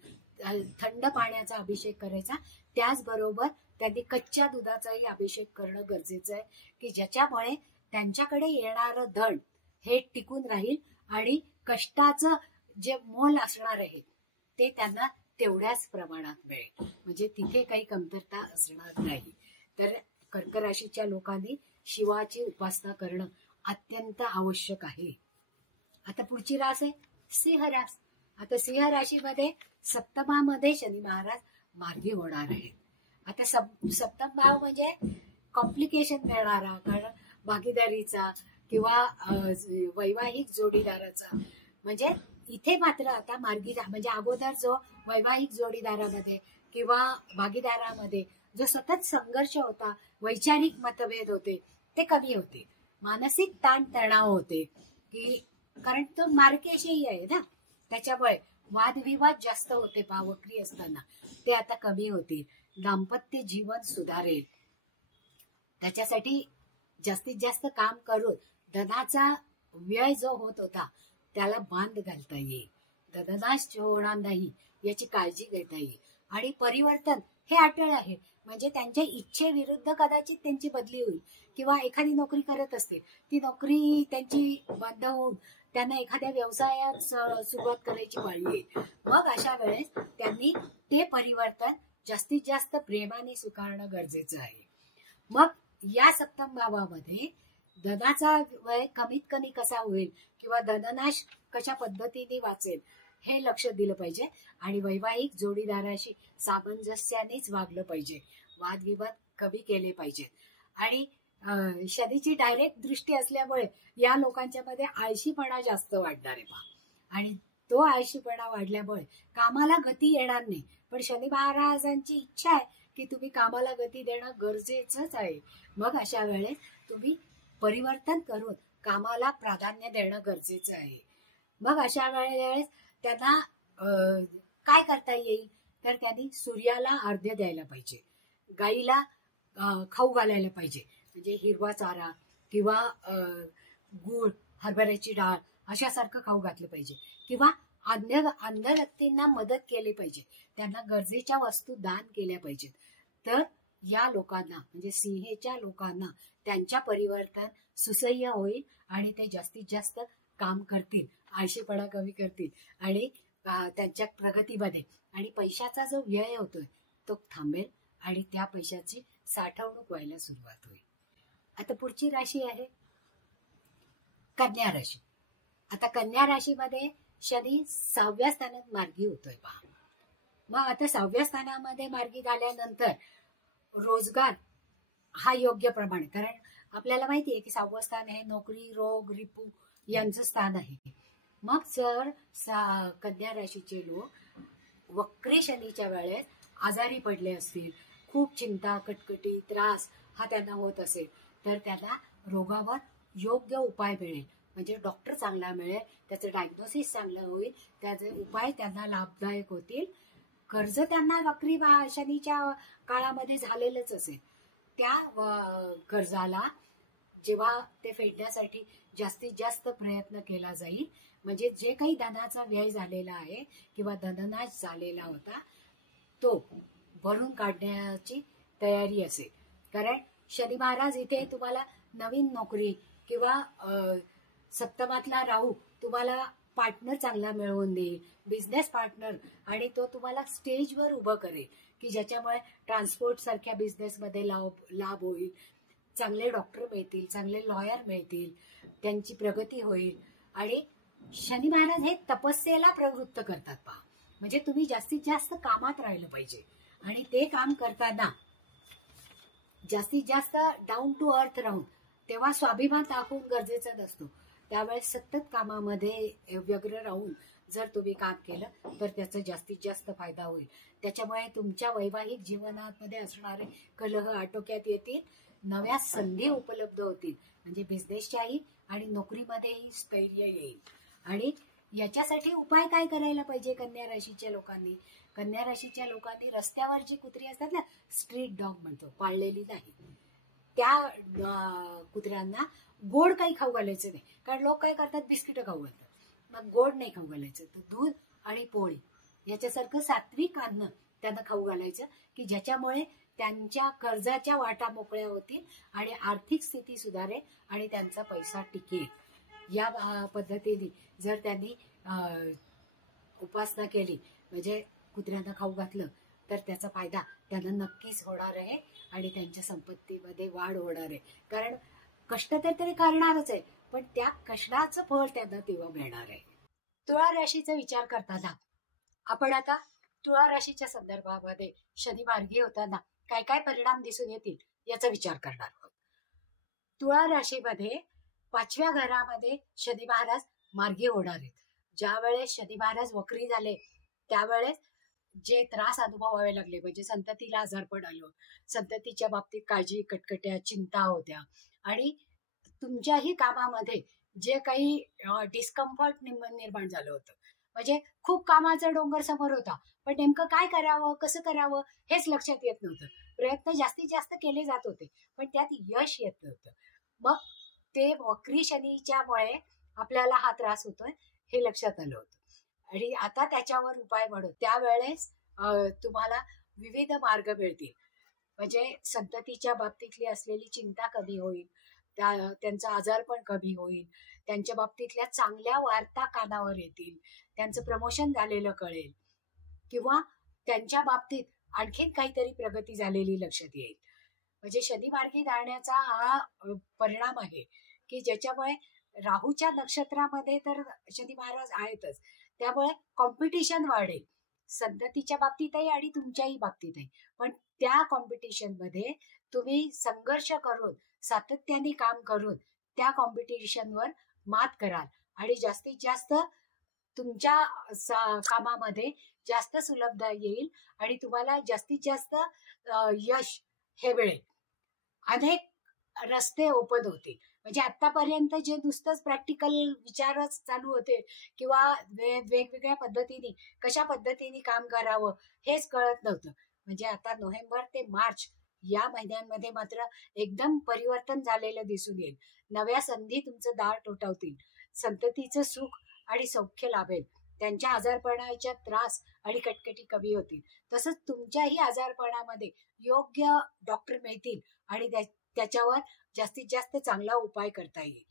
थंड पाण्याचा अभिषेक करायचा. त्याचबरोबर त्यांनी कच्च्या दुधाचाही अभिषेक करणं गरजेचं आहे, की ज्याच्यामुळे त्यांच्याकडे येणारं धन हे टिकून राहील आणि कष्टाचं जे मोल असणार आहे ते त्यांना तेवढ्याच प्रमाणात मिळेल, म्हणजे तिथे काही कमतरता असणार नाही. तर कर्क राशीच्या लोकांनी शिवाची उपासना करणं अत्यंत आवश्यक आहे. आता पुढची रास आहे सिंह रास. आता सिंह राशीमध्ये सप्तमामध्ये शनी महाराज मार्गी होणार आहे. आता सप्तम भाव म्हणजे कॉम्प्लिकेशन मिळणारा, कारण भागीदारीचा किंवा वैवाहिक जोडीदाराचा. म्हणजे इथे मात्र आता मार्गी म्हणजे अगोदर जो वैवाहिक जोडीदारामध्ये किंवा भागीदारामध्ये जो सतत संघर्ष होता, वैचारिक मतभेद होते ते कमी होते, मानसिक ताण तणाव होते, की कारण तो मार्गेशही आहे ना, त्याच्यामुळे वादविवाद जास्त होते वक्री असताना, ते आता कमी होतील. दाम्पत्य जीवन सुधारेल. त्याच्यासाठी जास्तीत जास्त काम करून धनाचा व्यय जो होत होता त्याला बांध घालता येईल, धननाश होणार नाही याची काळजी घेता येईल. आणि परिवर्तन हे अटळ आहे, म्हणजे त्यांच्या इच्छेविरुद्ध कदाचित त्यांची बदली होईल किंवा एखादी नोकरी करत असतील ती नोकरी त्यांची बंद होऊन त्यांना एखाद्या व्यवसायात सुरुवात करायची पाळी येईल. मग अशा वेळेस त्यांनी ते परिवर्तन जास्तीत जास्त प्रेमाने स्वीकारणं गरजेचं आहे. मग या सप्तम भावामध्ये धनाचा व्यय कमीत कमी कसा होईल किंवा धननाश कशा पद्धतीने वाचेल हे लक्ष दिलं पाहिजे. आणि वैवाहिक जोडीदाराशी सामंजस्यानेच वागलं पाहिजे, वादविवाद कमी केले पाहिजेत. आणि शनीची डायरेक्ट दृष्टी असल्यामुळे या लोकांच्या मध्ये आळशीपणा जास्त वाढणार आहे पहा. आणि तो आळशीपणा वाढल्यामुळे कामाला गती येणार नाही. पण शनी महाराजांची इच्छा आहे की तुम्ही कामाला गती देणं गरजेचंच आहे. मग अशा वेळेस तुम्ही परिवर्तन करून कामाला प्राधान्य देणं गरजेचं आहे. मग अशा वेळेस त्यांना काय करता येईल, तर त्यांनी सूर्याला अर्ध्य द्यायला पाहिजे, गाईला खाऊ घालायला पाहिजे, म्हणजे हिरवा चारा किंवा गूळ, हरभऱ्याची डाळ अशासारखं खाऊ घातलं पाहिजे, किंवा अंध व्यक्तींना मदत केली पाहिजे, त्यांना गरजेच्या वस्तू दान केल्या पाहिजेत. तर या लोकांना म्हणजे सिंहेच्या लोकांना त्यांच्या परिवर्तन सुसह्य होईल आणि ते जास्तीत जास्त काम करतील, आळशीपणा कमी करतील आणि त्यांच्या प्रगतीमध्ये आणि पैशाचा जो व्यय होतोय तो थांबेल आणि त्या पैशाची साठवणूक व्हायला सुरुवात होईल. आता पुढची राशी आहे कन्या राशी. आता कन्या राशीमध्ये शनी 6व्या स्थानात मार्गी होतोय पहा. मग आता 6व्या स्थानामध्ये मार्गी झाल्यानंतर रोजगार हा योग्य प्रमाणे, कारण आपल्याला माहिती आहे की 6वं स्थान आहे नोकरी, रोग, रिपू यांचं स्थान आहे. मग जर कन्या राशीचे लोक वक्री शनीच्या वेळेस आजारी पडले असतील, खूप चिंता, कटकटी, त्रास हा त्यांना होत असेल, तर त्यांना रोगावर योग्य उपाय मिळेल, म्हणजे डॉक्टर चांगला मिळेल, त्याचं डायग्नोसिस चांगलं होईल, त्याचे उपाय त्यांना लाभदायक होतील. कर्ज त्यांना वक्री शनीच्या काळामध्ये झालेलंच असेल, त्या कर्जाला जेव्हा ते फेडण्यासाठी जास्तीत जास्त प्रयत्न केला जाईल, म्हणजे जे काही धनाचा व्यय झालेला आहे किंवा धननाश झालेला होता तो भरून काढण्याची तयारी असेल. कारण शनी महाराज इथे तुम्हाला नवीन नोकरी किंवा सप्तमातला राहू तुम्हाला पार्टनर चांगला मिळवून देईल, बिझनेस पार्टनर, आणि तो तुम्हाला स्टेजवर उभं करेल की ज्याच्यामुळे ट्रान्सपोर्ट सारख्या बिझनेसमध्ये लाभ होईल, चांगले डॉक्टर मिळतील, चांगले लॉयर मिळतील, त्यांची प्रगती होईल. आणि शनी महाराज हे तपस्येला प्रवृत्त करतात पहा, म्हणजे तुम्ही जास्तीत जास्त कामात राहिलं पाहिजे आणि ते काम करताना जास्तीत जास्त डाऊन टू अर्थ राहून, तेव्हा स्वाभिमान दाखवून गरजेचा नसतो, त्यावेळेस सतत कामामध्ये व्यग्र राहून जर तुम्ही काम केलं तर त्याचा जास्तीत जास्त फायदा होईल. त्याच्यामुळे तुमच्या वैवाहिक जीवनामध्ये असणारे कलह आटोक्यात येतील, नव्या संधी उपलब्ध होतील, म्हणजे बिझनेसच्याही आणि नोकरीमध्येही स्थैर्य येईल. आणि याच्यासाठी उपाय काय करायला पाहिजे कन्या राशीच्या लोकांनी? कन्या राशीच्या लोकांनी रस्त्यावर जी कुत्री असतात ना, स्ट्रीट डॉग म्हणतो, पाळलेली नाही, त्या कुत्र्यांना गोड काही खाऊ घालायचं नाही. कारण लोक काय करतात, बिस्किटं खाऊ घालतात, मग गोड नाही खाऊ घालायचं. तर दूध आणि पोळी याच्यासारखं सात्विक अन्न त्यांना खाऊ घालायचं की ज्याच्यामुळे त्यांच्या कर्जाच्या वाटा मोकळ्या होतील आणि आर्थिक स्थिती सुधारेल आणि त्यांचा पैसा टिकेल. या पद्धतीने जर त्यांनी उपासना केली, म्हणजे कुत्र्यांना खाऊ घातलं, तर त्याचा फायदा त्यांना नक्कीच होणार आहे आणि त्यांच्या संपत्तीमध्ये वाढ होणार आहे. कारण कष्ट तर तरी करणारच आहे, पण त्या कष्टाचं फळ त्यांना तेव्हा मिळणार आहे. तुळा राशीचा विचार करताना आपण आता तुळा राशीच्या संदर्भामध्ये शनी मार्गी होताना काय काय परिणाम दिसून येतील याचा विचार करणार आहोत. तुळा राशीमध्ये 5व्या घरामध्ये शनी महाराज मार्गी होणार आहेत. ज्या वेळेस शनी महाराज वक्री झाले त्यावेळेस जे त्रास अनुभवावे लागले, म्हणजे संततीला आजारपण आलं, संततीच्या बाबतीत काळजी, कटकट्या, चिंता होत्या आणि तुमच्याही कामामध्ये जे काही डिस्कम्फर्ट निर्माण झालं होतं, म्हणजे खूप कामाचा डोंगर समोर होता, पण नेमकं काय करावं, कसं करावं हेच लक्षात येत नव्हतं. प्रयत्न जास्तीत जास्त केले जात होते पण त्यात यश येत नव्हतं. मग ते वक्री शनीच्यामुळे आपल्याला हा त्रास होतोय हे लक्षात आलं होतं आणि आता त्याच्यावर उपाय म्हणून त्यावेळेस तुम्हाला विविध मार्ग मिळतील. म्हणजे संततीच्या बाबतीतली असलेली चिंता कमी होईल, त्यांचा आजारपण कमी होईल, त्यांच्या बाबतीतल्या चांगल्या वार्ता कानावर येतील, त्यांचं प्रमोशन झालेलं कळेल किंवा त्यांच्या बाबतीत आणखीन काहीतरी प्रगती झालेली लक्षात येईल. म्हणजे शनी मार्गी जाण्याचा हा परिणाम आहे की ज्याच्यामुळे राहूच्या नक्षत्रामध्ये तर शनी महाराज आहेतच, त्यामुळे कॉम्पिटिशन वाढेल संततीच्या बाबतीतही आणि तुमच्याही बाबतीतही. पण त्या कॉम्पिटिशन मध्ये तुम्ही संघर्ष करून सातत्याने काम करून त्या कॉम्पिटिशनवर मात कराल आणि जास्तीत जास्त तुमच्या कामामध्ये जास्त सुलभता येईल आणि तुम्हाला जास्तीत जास्त यश हे मिळेल. अनेक रस्ते ओपन होतील, म्हणजे आतापर्यंत जे नुसतंच प्रॅक्टिकल विचारच चालू होते किंवा वेगवेगळ्या पद्धतीने कशा पद्धतीने काम करावं हेच कळत नव्हतं. म्हणजे आता नोव्हेंबर ते मार्च या महिन्यांमध्ये मात्र एकदम परिवर्तन झालेलं दिसून येईल. नव्या संधी तुमचं दार ठोठावतील, संततीचं सुख आणि सौख्य लाभेल, त्यांच्या आजारपणाच्या त्रास आणि कटकटी कमी होतील. तसंच तुमच्याही आजारपणामध्ये योग्य डॉक्टर मिळतील आणि त्याच्यावर जास्तीत जास्त चांगला उपाय करता येईल.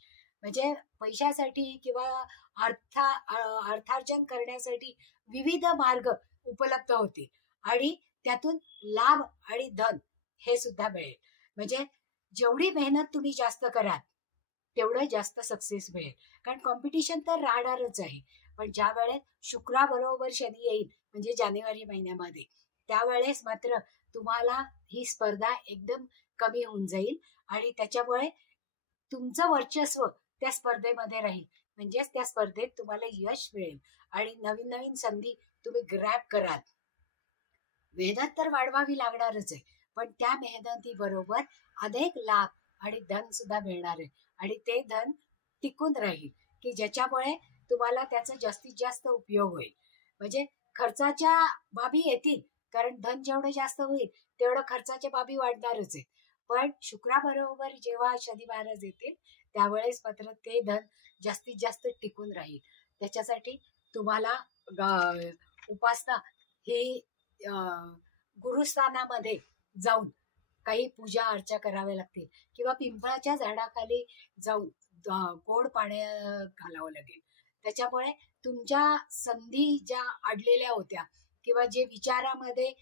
म्हणजे पैशासाठी किंवा अर्थार्जन करण्यासाठी विविध मार्ग उपलब्ध होतील आणि त्यातून लाभ आणि धन हे सुद्धा मिळेल. म्हणजे जेवढी मेहनत तुम्ही जास्त कराल तेवढं जास्त सक्सेस मिळेल. कारण कॉम्पिटिशन तर राहणारच आहे. पण ज्या वेळेस शुक्राबरोबर शनी येईल म्हणजे जानेवारी महिन्यामध्ये, त्यावेळेस मात्र तुम्हाला ही स्पर्धा एकदम कमी होऊन जाईल आणि त्याच्यामुळे तुमचं वर्चस्व त्या स्पर्धेमध्ये राहील. म्हणजेच त्या स्पर्धेत तुम्हाला यश मिळेल आणि नवीन नवीन संधी तुम्ही ग्रॅब कराल. मेहनत तर वाढवावी लागणारच आहे, पण त्या मेहनती बरोबर अनेक लाभ आणि धन सुद्धा मिळणार आहे आणि ते धन टिकून राहील की ज्याच्यामुळे तुम्हाला त्याचा जास्तीत जास्त उपयोग होईल. म्हणजे खर्चाच्या बाबी येतील, कारण धन जेवढं जास्त होईल तेवढं खर्चाच्या बाबी वाढणारच आहे. पण शुक्राबरोबर जेव्हा शनी महाराज येतील त्यावेळेस मात्र ते धन जास्तीत जास्त टिकून राहील. त्याच्यासाठी तुम्हाला उपासना ही गुरुस्थानामध्ये जाऊन काही पूजा अर्चा कराव्या लागतील किंवा पिंपळाच्या झाडाखाली जाऊन गोड पाणी घालावं लागेल. त्याच्यामुळे तुमच्या संधी ज्या अडलेल्या होत्या किंवा जे विचारामध्ये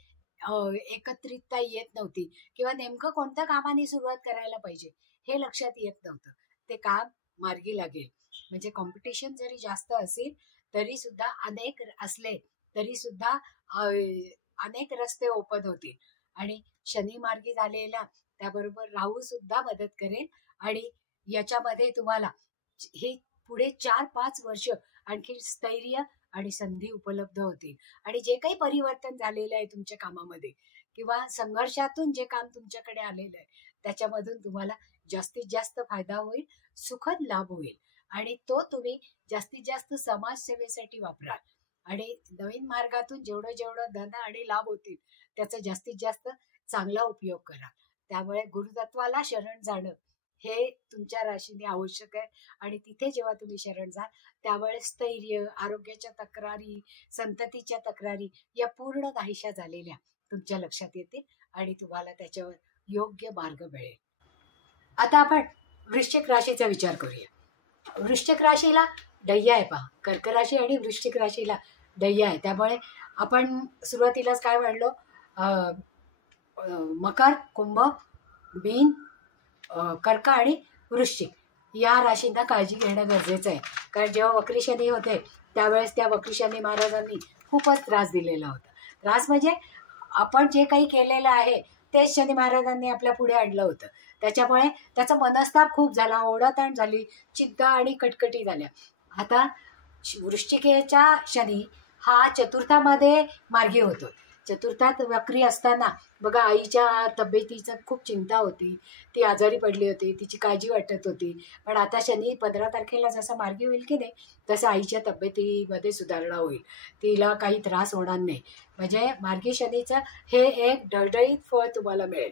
एकत्रितता येत नव्हती किंवा नेमकं कोणत्या कामाने सुरुवात करायला पाहिजे हे लक्षात येत नव्हतं, ते काम मार्गी लागेल. म्हणजे कॉम्पिटिशन जरी जास्त असेल तरी सुद्धा तरी सुद्धा अनेक रस्ते ओपन होतील आणि शनी मार्गी झालेला त्याबरोबर राहू सुद्धा मदत करेल आणि याच्यामध्ये तुम्हाला हे पुढे 4-5 वर्ष आणखी स्थैर्य आणि संधी उपलब्ध होतील आणि जे काही परिवर्तन झालेलं आहे तुमच्या कामामध्ये किंवा संघर्षातून जे काम तुमच्याकडे आलेलं आहे त्याच्यामधून तुम्हाला जास्तीत जास्त फायदा होईल, सुखद लाभ होईल आणि तो तुम्ही जास्तीत जास्त समाजसेवेसाठी वापराल आणि नवीन मार्गातून जेवढं धन आणि लाभ होतील त्याचा जास्तीत जास्त चांगला उपयोग करा. त्यामुळे गुरुतत्वाला शरण जाणं हे तुमच्या राशीने आवश्यक आहे आणि तिथे जेव्हा तुम्ही शरण जाल त्यावेळेस स्थैर्य, आरोग्याच्या तक्रारी, संततीच्या तक्रारी या पूर्ण नाहीशा झालेल्या तुमच्या लक्षात येतील आणि तुम्हाला त्याच्यावर योग्य मार्ग मिळेल. आता आपण वृश्चिक राशीचा विचार करूया. वृश्चिक राशीला डय्या आहे पहा. कर्क राशी आणि वृश्चिक राशीला डय्या आहे. त्यामुळे आपण सुरुवातीलाच काय म्हणलो, मकर, कुंभ, मीन, कर्क आणि वृश्चिक या राशींना काळजी घेणं गरजेचं आहे. कारण जेव्हा वक्री शनी होते त्यावेळेस त्या वक्री शनी महाराजांनी खूपच त्रास दिलेला होता. त्रास म्हणजे आपण जे काही केलेलं आहे तेच शनी महाराजांनी आपल्या पुढे आणलं होतं. त्याच्यामुळे त्याचा मनस्ताप खूप झाला, ओढाताण झाली, चिंता आणि कटकटी झाल्या. आता वृश्चिकेचा शनी हा चतुर्थामध्ये मार्गी होतो. चतुर्थात वक्री असताना बघा आईच्या तब्येतीचं खूप चिंता होती, ती आजारी पडली होती, तिची काळजी वाटत होती. पण आता शनी 15 तारखेला जसा मार्गी होईल की नाही तसं आईच्या तब्येतीमध्ये सुधारणा होईल, तिला काही त्रास होणार नाही. म्हणजे मार्गी शनीचं हे एक ढळढळीत फळ तुम्हाला मिळेल.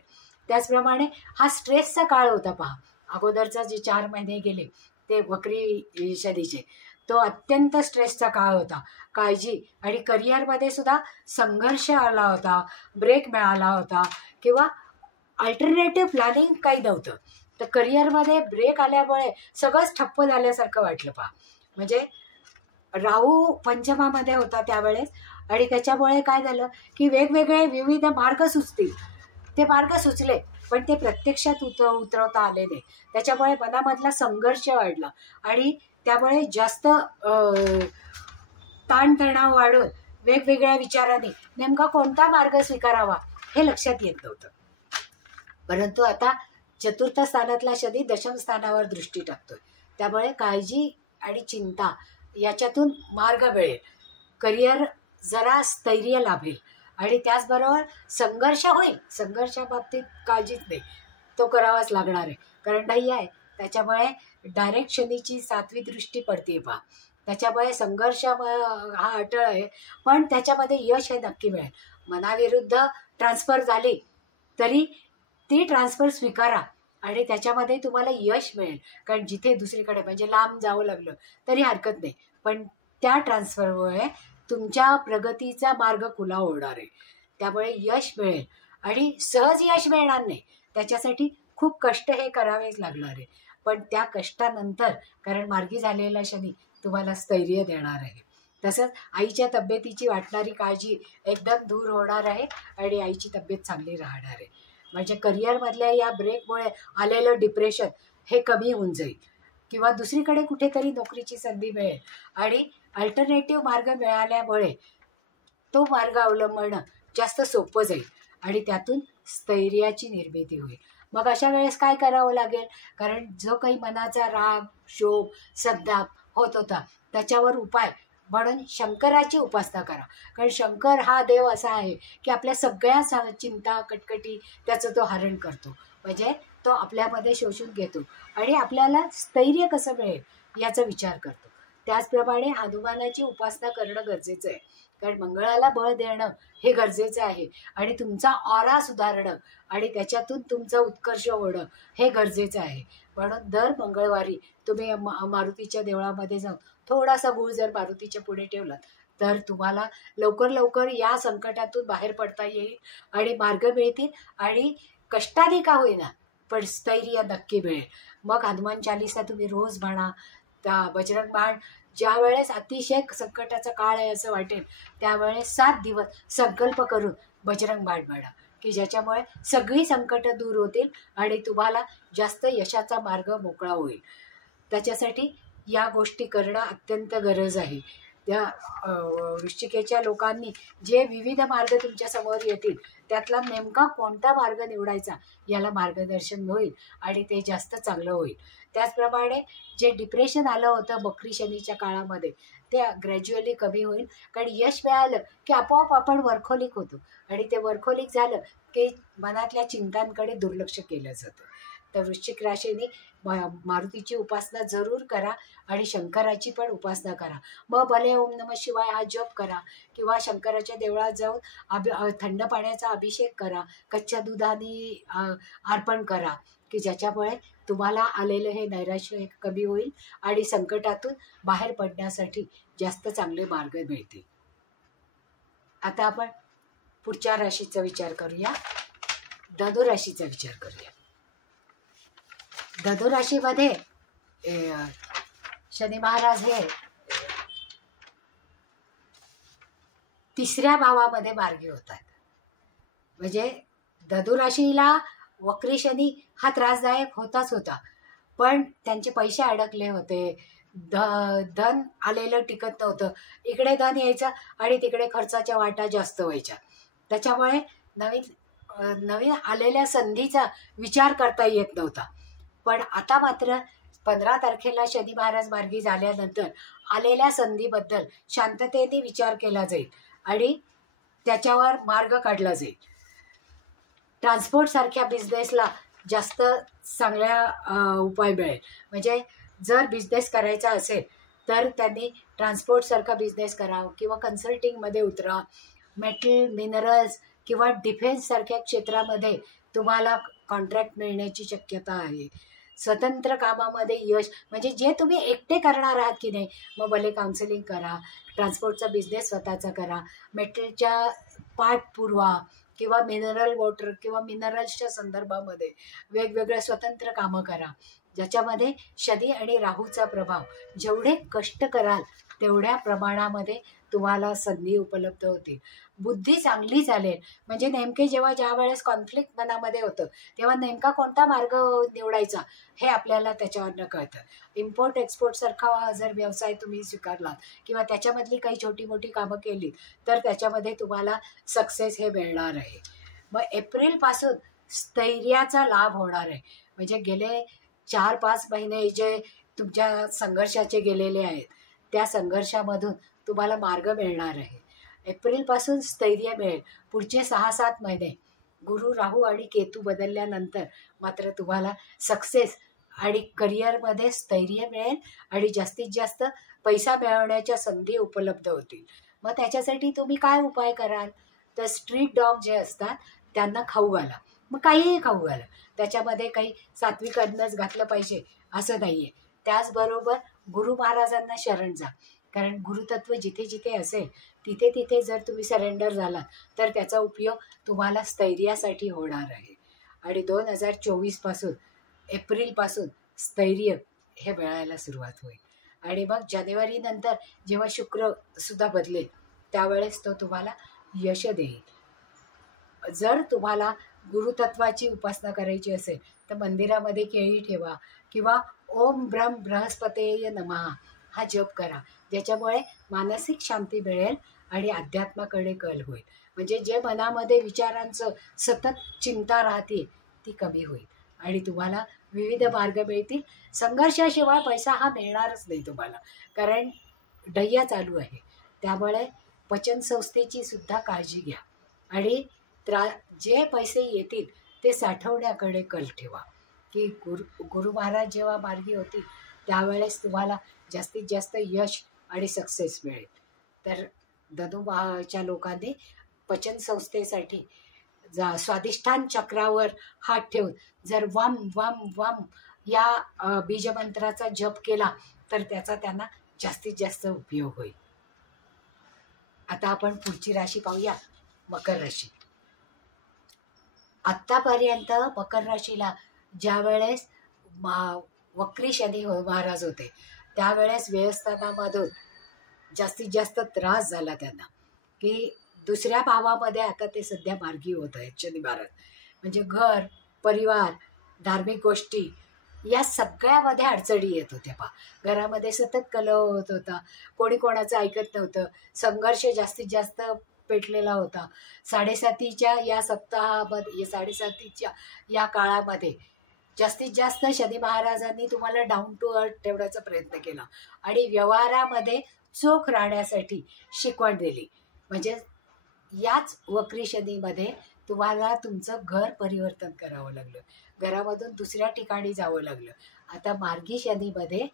त्याचप्रमाणे हा स्ट्रेसचा काळ होता पहा. अगोदरचा जे 4 महिने गेले ते वक्री शनीचे, तो अत्यंत स्ट्रेसचा काळ होता. काळजी आणि करिअरमध्ये सुद्धा संघर्ष आला होता, ब्रेक मिळाला होता किंवा अल्टरनेटिव्ह प्लॅनिंग काही नव्हतं. तर करिअरमध्ये ब्रेक आल्यामुळे सगळंच ठप्प झाल्यासारखं वाटलं पहा. म्हणजे राहू पंचमामध्ये होता त्यावेळेस आणि त्याच्यामुळे काय झालं की वेगवेगळे विविध मार्ग सुचतील. ते मार्ग सुचले पण ते प्रत्यक्षात उतरवता आले नाही. त्याच्यामुळे मनामधला संघर्ष वाढला आणि त्यामुळे जास्त ताणतणाव वाढून वेगवेगळ्या विचारांनी नेमका कोणता मार्ग स्वीकारावा हे लक्षात येत नव्हतं. परंतु आता चतुर्थ स्थानातला शनी दशम स्थानावर दृष्टी टाकतोय. त्यामुळे काळजी आणि चिंता याच्यातून मार्ग मिळेल, करिअर जरा स्थैर्य लाभेल आणि त्याचबरोबर संघर्ष होईल. संघर्षाबाबतीत काळजीच नाही, तो करावाच लागणार आहे कारण नाही आहे. त्याच्यामुळे डायरेक्ट शनीची 7वी दृष्टी पडते पहा. त्याच्यामुळे संघर्ष हा अटळ आहे, पण त्याच्यामध्ये यश हे नक्की मिळेल. मनाविरुद्ध ट्रान्सफर झाली तरी ती ट्रान्सफर स्वीकारा आणि त्याच्यामध्ये तुम्हाला यश मिळेल. कारण जिथे दुसरीकडे म्हणजे लांब जावं लागलं तरी हरकत नाही, पण त्या ट्रान्सफरमुळे तुमच्या प्रगतीचा मार्ग खुला होणार आहे. त्यामुळे यश मिळेल आणि सहज यश मिळणार नाही, त्याच्यासाठी खूप कष्ट हे करावेच लागणार आहे. पण त्या कष्टानंतर, कारण मार्गी झालेला शनी तुम्हाला स्थैर्य देणार आहे. तसंच आईच्या तब्येतीची वाटणारी काळजी एकदम दूर होणार आहे आणि आईची तब्येत चांगली राहणार आहे. म्हणजे करिअरमधल्या या ब्रेकमुळे आलेलं डिप्रेशन हे कमी होऊन जाईल किंवा दुसरीकडे कुठेतरी नोकरीची संधी मिळेल आणि अल्टरनेटिव्ह मार्ग मिळाल्यामुळे तो मार्ग अवलंबणं जास्त सोपं जाईल आणि त्यातून स्थैर्याची निर्मिती होईल. मग अशा वेळेस काय करावं लागेल? कारण जो काही मनाचा राग, शोभ, संताप होत होता त्याच्यावर उपाय म्हणून शंकराची उपासना करा. कारण शंकर हा देव असा आहे की आपल्या सगळ्या चिंता, कटकटी त्याचं तो हरण करतो. म्हणजे तो आपल्यामध्ये शोषून घेतो आणि आपल्याला स्थैर्य कसं मिळेल याचा विचार करतो. त्याचप्रमाणे हनुमानाची उपासना करणं गरजेचं आहे. कारण मंगळाला बळ देणं हे गरजेचं आहे आणि तुमचा ऑरा सुधारणं आणि त्याच्यातून तुमचं उत्कर्ष होणं हे गरजेचं आहे. म्हणून दर मंगळवारी तुम्ही मारुतीच्या देवळामध्ये जाऊन थोडासा गूळ जर मारुतीच्या पुढे ठेवला तर तुम्हाला लवकर लवकर या संकटातून बाहेर पडता येईल आणि मार्ग मिळतील आणि कष्टाने का होईना पण स्थैर्य नक्की मिळेल. मग हनुमान चालीसा तुम्ही रोज म्हणा. त्या बजरंग बाण ज्या वेळेस अतिशय संकटाचा काळ आहे असं वाटेल त्यावेळेस 7 दिवस संकल्प करून बजरंग बाण म्हणा की ज्याच्यामुळे सगळी संकटं दूर होतील आणि तुम्हाला जास्त यशाचा मार्ग मोकळा होईल. त्याच्यासाठी या गोष्टी करणं अत्यंत गरज आहे. त्या वृश्चिकेच्या लोकांनी जे विविध मार्ग तुमच्या समोर येतील त्यातला नेमका कोणता मार्ग निवडायचा याला मार्गदर्शन होईल आणि ते जास्त चांगलं होईल. त्याचप्रमाणे जे डिप्रेशन आलं होतं बकरी शनीच्या काळामध्ये ते ग्रॅज्युअली कमी होईल. कारण यश मिळालं की आपोआप आपण वर्कहोलिक होतो आणि ते वर्कहोलिक झालं की मनातल्या चिंतांकडे दुर्लक्ष केलं जातं. तर वृश्चिक राशीने मारुतीची उपासना जरूर करा आणि शंकराची पण उपासना करा. मग भले ओम नमः शिवाय हा जप करा किंवा शंकराच्या देवळात जाऊन थंड पाण्याचा अभिषेक करा, कच्च्या दुधाने अर्पण करा की ज्याच्यामुळे तुम्हाला आलेलं हे नैराश्य हे कमी होईल आणि संकटातून बाहेर पडण्यासाठी जास्त चांगले मार्ग मिळतील. आता आपण पुढच्या राशीचा विचार करूया. धनुराशीचा विचार करूया. धनुराशीमध्ये शनी महाराज हे 3ऱ्या भावामध्ये मार्गी होतात. म्हणजे धनुराशीला वक्री शनी हा त्रासदायक होताच होता, पण त्यांचे पैसे अडकले होते, धन आलेलं टिकत नव्हतं. इकडे धन यायचं आणि तिकडे खर्चाच्या वाटा जास्त व्हायच्या. त्याच्यामुळे नवीन आलेल्या संधीचा विचार करता येत नव्हता. पण आता मात्र 15 तारखेला शनी महाराज मार्गी झाल्यानंतर आलेल्या संधीबद्दल शांततेने विचार केला जाईल आणि त्याच्यावर मार्ग काढला जाईल. ट्रान्सपोर्ट सारख्या बिझनेसला जास्त चांगल्या उपाय मिळेल. म्हणजे जर बिझनेस करायचा असेल तर त्यांनी ट्रान्सपोर्टसारखा बिझनेस करा किंवा कन्सल्टिंगमध्ये उतरा. मेटल, मिनरल्स किंवा डिफेन्ससारख्या क्षेत्रामध्ये तुम्हाला कॉन्ट्रॅक्ट मिळण्याची शक्यता आहे. स्वतंत्र कामामध्ये यश म्हणजे जे तुम्ही एकटे करणार आहात की नाही, मग भले काउन्सिलिंग करा, ट्रान्सपोर्टचा बिझनेस स्वतःचा करा, मेटलच्या पार्ट पुरवा किंवा मिनरल वॉटर किंवा मिनरल्सच्या संदर्भामध्ये वेगवेगळ्या स्वतंत्र कामं करा, ज्याच्यामध्ये शनी आणि राहूचा प्रभाव जेवढे कष्ट कराल तेवढ्या प्रमाणामध्ये तुम्हाला संधी उपलब्ध होतील. बुद्धी चांगली चालेल. म्हणजे नेमके ज्या वेळेस कॉन्फ्लिक्ट मनामध्ये होतं तेव्हा नेमका कोणता मार्ग निवडायचा हे आपल्याला त्याच्यावरनं कळतं. इम्पोर्ट एक्सपोर्टसारखा जर व्यवसाय तुम्ही स्वीकारला किंवा त्याच्यामधली काही छोटी मोठी कामं केली तर त्याच्यामध्ये तुम्हाला सक्सेस हे मिळणार आहे. मग एप्रिलपासून स्थैर्याचा लाभ होणार आहे. म्हणजे गेले 4-5 महिने जे तुमच्या संघर्षाचे गेलेले आहेत त्या संघर्षामधून तुम्हाला मार्ग मिळणार आहे. एप्रिलपासून स्थैर्य मिळेल. पुढचे 6-7 महिने गुरु, राहू आणि केतू बदलल्यानंतर मात्र तुम्हाला सक्सेस आणि करिअरमध्ये स्थैर्य मिळेल आणि जास्तीत जास्त पैसा मिळवण्याच्या संधी उपलब्ध होतील. मग त्याच्यासाठी तुम्ही काय उपाय कराल? तर स्ट्रीट डॉग जे असतात त्यांना खाऊ घाला. मग काहीही खाऊ घाला. त्याच्यामध्ये काही सात्विक अन्नच घातलं पाहिजे असं नाही आहे. त्याचबरोबर गुरु महाराजांना शरण जा. कारण गुरुतत्व जिथे जिथे असेल तिथे तिथे जर तुम्ही सरेंडर झालात तर त्याचा उपयोग तुम्हाला स्थैर्यासाठी होणार आहे. आणि 2024 एप्रिलपासून स्थैर्य हे मिळायला सुरुवात होईल. आणि मग जानेवारी नंतर जेव्हा शुक्र सुद्धा बदलेल त्यावेळेस तो तुम्हाला यश देईल. जर तुम्हाला गुरुतत्वाची उपासना करायची असेल तर मंदिरामध्ये केळी ठेवा किंवा ओम ब्रह्म बृहस्पतेय नमः हा जप करा, ज्याच्यामुळे मानसिक शांती मिळेल आणि अध्यात्माकडे कल होईल. म्हणजे जे मनामध्ये विचारांचं सतत चिंता राहते ती कमी होईल आणि तुम्हाला विविध मार्ग मिळतील. संघर्षाशिवाय पैसा हा मिळणारच नाही तुम्हाला, कारण डय्या चालू आहे. त्यामुळे पचनसंस्थेची सुद्धा काळजी घ्या आणि जे पैसे येतील ते साठवण्याकडे कल ठेवा. की गुरु महाराज जेव्हा मार्गी होतील त्यावेळेस तुम्हाला जास्तीत जास्त यश आणि सक्सेस मिळेल. तर धनुच्या लोकांनी पचनसंस्थेसाठी स्वादिष्ठान चक्रावर हात ठेवून जर वम वम वम या बीजमंत्राचा जप केला तर त्याचा त्यांना जास्तीत जास्त उपयोग होईल. आता आपण पुढची राशी पाहूया, मकर राशी. आत्तापर्यंत मकर राशीला ज्या वेळेस वक्री शनी महाराज होते त्यावेळेस व्यवस्थानामधून जास्तीत जास्त त्रास झाला त्यांना, की दुसऱ्या भावामध्ये आता ते सध्या मार्गी होत आहेत शनी महाराज. म्हणजे घर, परिवार, धार्मिक गोष्टी या सगळ्यामध्ये अडचणी येत होत्या. घरामध्ये सतत कलह होत होता, कोणी कोणाचं ऐकत नव्हतं, संघर्ष जास्तीत जास्त पेटलेला होता. 7.5च्या या सप्ताहामध्ये 7.5च्या या काळामध्ये जास्तीत जास्त शनी महाराजांनी तुम्हाला डाऊन टू अर्थ ठेवण्याचा प्रयत्न केला आणि व्यवहारामध्ये चोख राहण्यासाठी शिकवण दिली. म्हणजे याच वक्री शनीमध्ये तुम्हाला तुमचं घर परिवर्तन करावं लागलं, घरामधून दुसऱ्या ठिकाणी जावं लागलं. आता मार्गी शनीमध्ये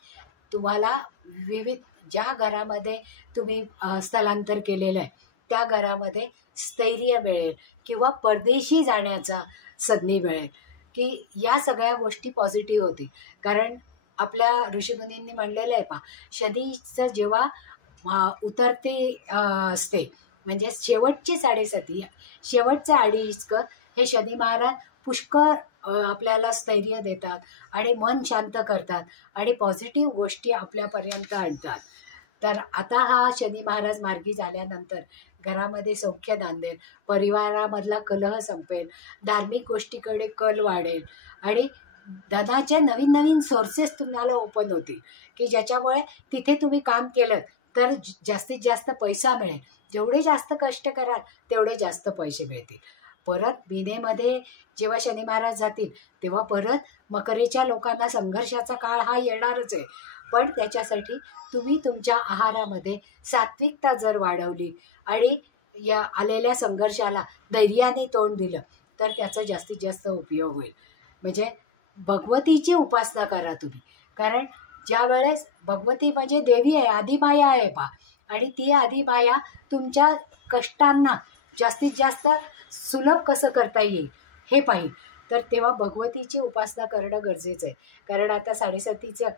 तुम्हाला विविध ज्या घरामध्ये तुम्ही स्थलांतर केलेलं आहे त्या घरामध्ये स्थैर्य मिळेल किंवा परदेशी जाण्याचा संधी मिळेल, की या सगळ्या गोष्टी पॉझिटिव्ह होतील. कारण आपल्या ऋषीमुनींनी म्हणलेलं आहे शनीचं जेव्हा उतरते असते म्हणजे शेवटची 7.5 शेवटचं अडीचकं हे शनी महाराज पुष्कळ आपल्याला स्थैर्य देतात आणि मन शांत करतात आणि पॉझिटिव्ह गोष्टी आपल्यापर्यंत आणतात. तर आता हा शनी महाराज मार्गी झाल्यानंतर घरामध्ये सौख्य नांदेल, परिवारामधला कलह संपेल, धार्मिक गोष्टीकडे कल वाढेल आणि धनाचे नवीन नवीन सोर्सेस तुम्हाला ओपन होतील, की ज्याच्यामुळे तिथे तुम्ही काम केलं तर जास्तीत जास्त पैसा मिळेल. जेवढे जास्त कष्ट कराल तेवढे जास्त पैसे मिळतील. परत मीनेमध्ये जेव्हा शनी महाराज जातील तेव्हा परत मकरेच्या लोकांना संघर्षाचा काळ हा येणारच आहे. पण त्याच्यासाठी तुम्ही तुमच्या आहारामध्ये सात्विकता जर वाढवली आणि या आलेल्या संघर्षाला धैर्याने तोंड दिलं तर त्याचा जास्तीत जास्त उपयोग होईल. म्हणजे भगवतीची उपासना करा तुम्ही, कारण ज्या वेळेस भगवती म्हणजे देवी आहे, आदिमाया आहे आणि ती आदिमाया तुमच्या कष्टांना जास्तीत जास्त सुलभ कसं करता येईल हे पाहिजे. तर तेव्हा भगवतीची उपासना करणं गरजेचं आहे. कारण आता 7.5चं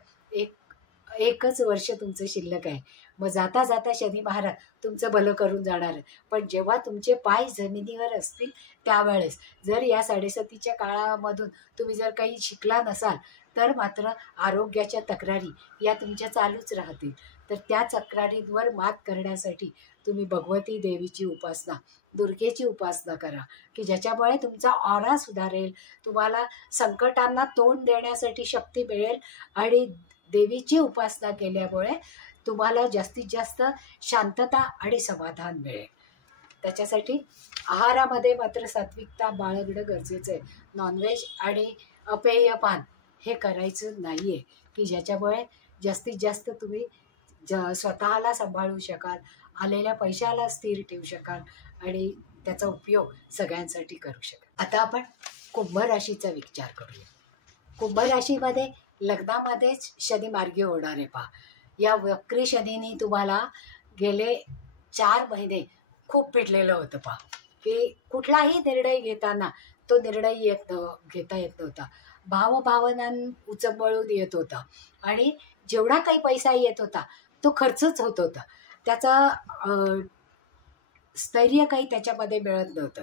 एकच वर्ष तुमचं शिल्लक आहे. मग जाता जाता शनी महाराज तुमचं भलं करून जाणार आहे. पण जेव्हा तुमचे पाय जमिनीवर असतील त्यावेळेस जर या 7.5च्या काळामधून तुम्ही जर काही शिकला नसाल तर मात्र आरोग्याच्या तक्रारी या तुमच्या चालूच राहतील. तर त्या तक्रारींवर मात करण्यासाठी तुम्ही भगवती देवीची उपासना, दुर्गेची उपासना करा, की ज्याच्यामुळे तुमचा ऑरा सुधारेल, तुम्हाला संकटांना तोंड देण्यासाठी शक्ती मिळेल आणि देवीची उपासना केल्यामुळे तुम्हाला जास्तीत जास्त शांतता आणि समाधान मिळेल. त्याच्यासाठी आहारामध्ये मात्र सात्विकता बाळगणं गरजेचं आहे. नॉनव्हेज आणि अपेयपान हे करायचं नाही आहे, की ज्याच्यामुळे जास्तीत जास्त तुम्ही स्वतःला सांभाळू शकाल, आलेल्या पैशाला स्थिर ठेवू शकाल आणि त्याचा उपयोग सगळ्यांसाठी करू शकाल. आता आपण कुंभ राशीचा विचार करूया. कुंभ राशीमध्ये लग्नामध्येच शनी मार्गी होणार आहे पहा. या वक्री शनीने तुम्हाला गेले 4 महिने खूप पिडलेलं होतं पहा, की कुठलाही निर्णय घेताना तो निर्णय घेता येत नव्हता. भावभावनां उचंबळून येत होता आणि जेवढा काही पैसा येत होता तो खर्चच होत होता. त्याचा स्थैर्य काही त्याच्यामध्ये मिळत नव्हतं.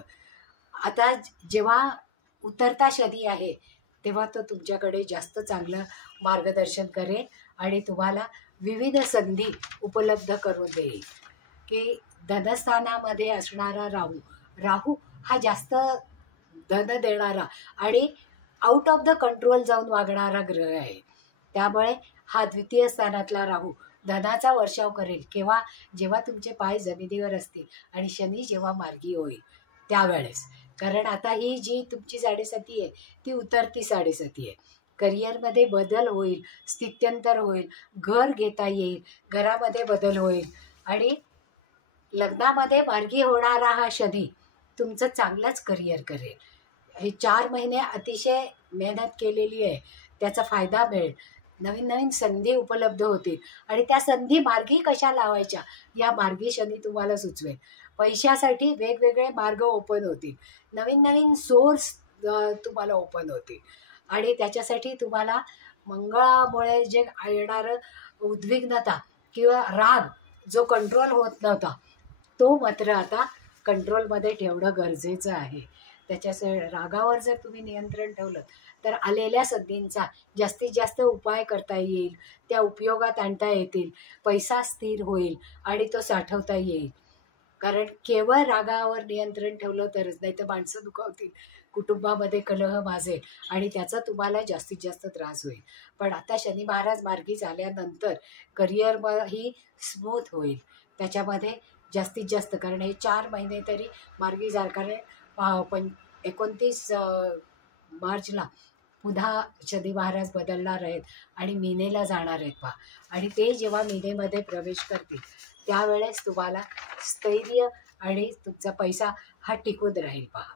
आता जेव्हा उतरता शनी आहे तेव्हा तो तुमच्याकडे जास्त चांगलं मार्गदर्शन करेल आणि तुम्हाला विविध संधी उपलब्ध करून देईल. की धनस्थानामध्ये असणारा राहू हा जास्त धन देणारा आणि आउट ऑफ द कंट्रोल जाऊन वागणारा ग्रह आहे. त्यामुळे हा द्वितीय स्थानातला राहू धनाचा वर्षाव करेल जेव्हा तुमचे पाय जमिनीवर असतील आणि शनी जेव्हा मार्गी होईल त्यावेळेस. कारण आता ही जी तुमची 7.5 आहे ती उतरती 7.5 आहे. करिअरमध्ये बदल होईल, स्थित्यंतर होईल, घर घेता येईल, घरामध्ये बदल होईल आणि लग्नामध्ये मार्गी होणारा हा शनी तुमचं चांगलंच करिअर करेल. हे 4 महिने अतिशय मेहनत केलेली आहे त्याचा फायदा मिळेल. नवीन नवीन संधी उपलब्ध होतील आणि त्या संधी मार्गी कशा लावायच्या या मार्गी शनी तुम्हाला सुचवेल. पैशासाठी वेगवेगळे मार्ग ओपन होतील, नवीन नवीन सोर्स तुम्हाला ओपन होतील आणि त्याच्यासाठी तुम्हाला मंगळामुळे जे येणारं उद्विग्नता किंवा राग जो कंट्रोल होत नव्हता तो मात्र आता कंट्रोलमध्ये ठेवणं गरजेचं आहे. रागावर जर तुम्ही नियंत्रण ठेवलं तर आलेल्या संधींचा जास्तीत जास्त उपाय करता येईल, त्या उपयोगात आणता येतील, पैसा स्थिर होईल आणि तो साठवता येईल. कारण केवळ रागावर नियंत्रण ठेवलं तरच, नाही तर माणसं दुखावतील, कुटुंबामध्ये कलह माजेल आणि त्याचा तुम्हाला जास्तीत जास्त त्रास होईल. पण आता शनी महाराज मार्गी झाल्यानंतर करिअर ही स्मूथ होईल. त्याच्यामध्ये जास्तीत जास्त, कारण हे 4 महिने तरी मार्गी झालं. कारण 29 मार्चला पुन्हा शनी महाराज बदलणार आहेत आणि मीनेला जाणार आहेत पहा. आणि ते जेव्हा मीनेमध्ये प्रवेश करतील त्यावेळेस तुम्हाला स्थैर्य आणि तुमचा पैसा हा टिकून राहील पहा.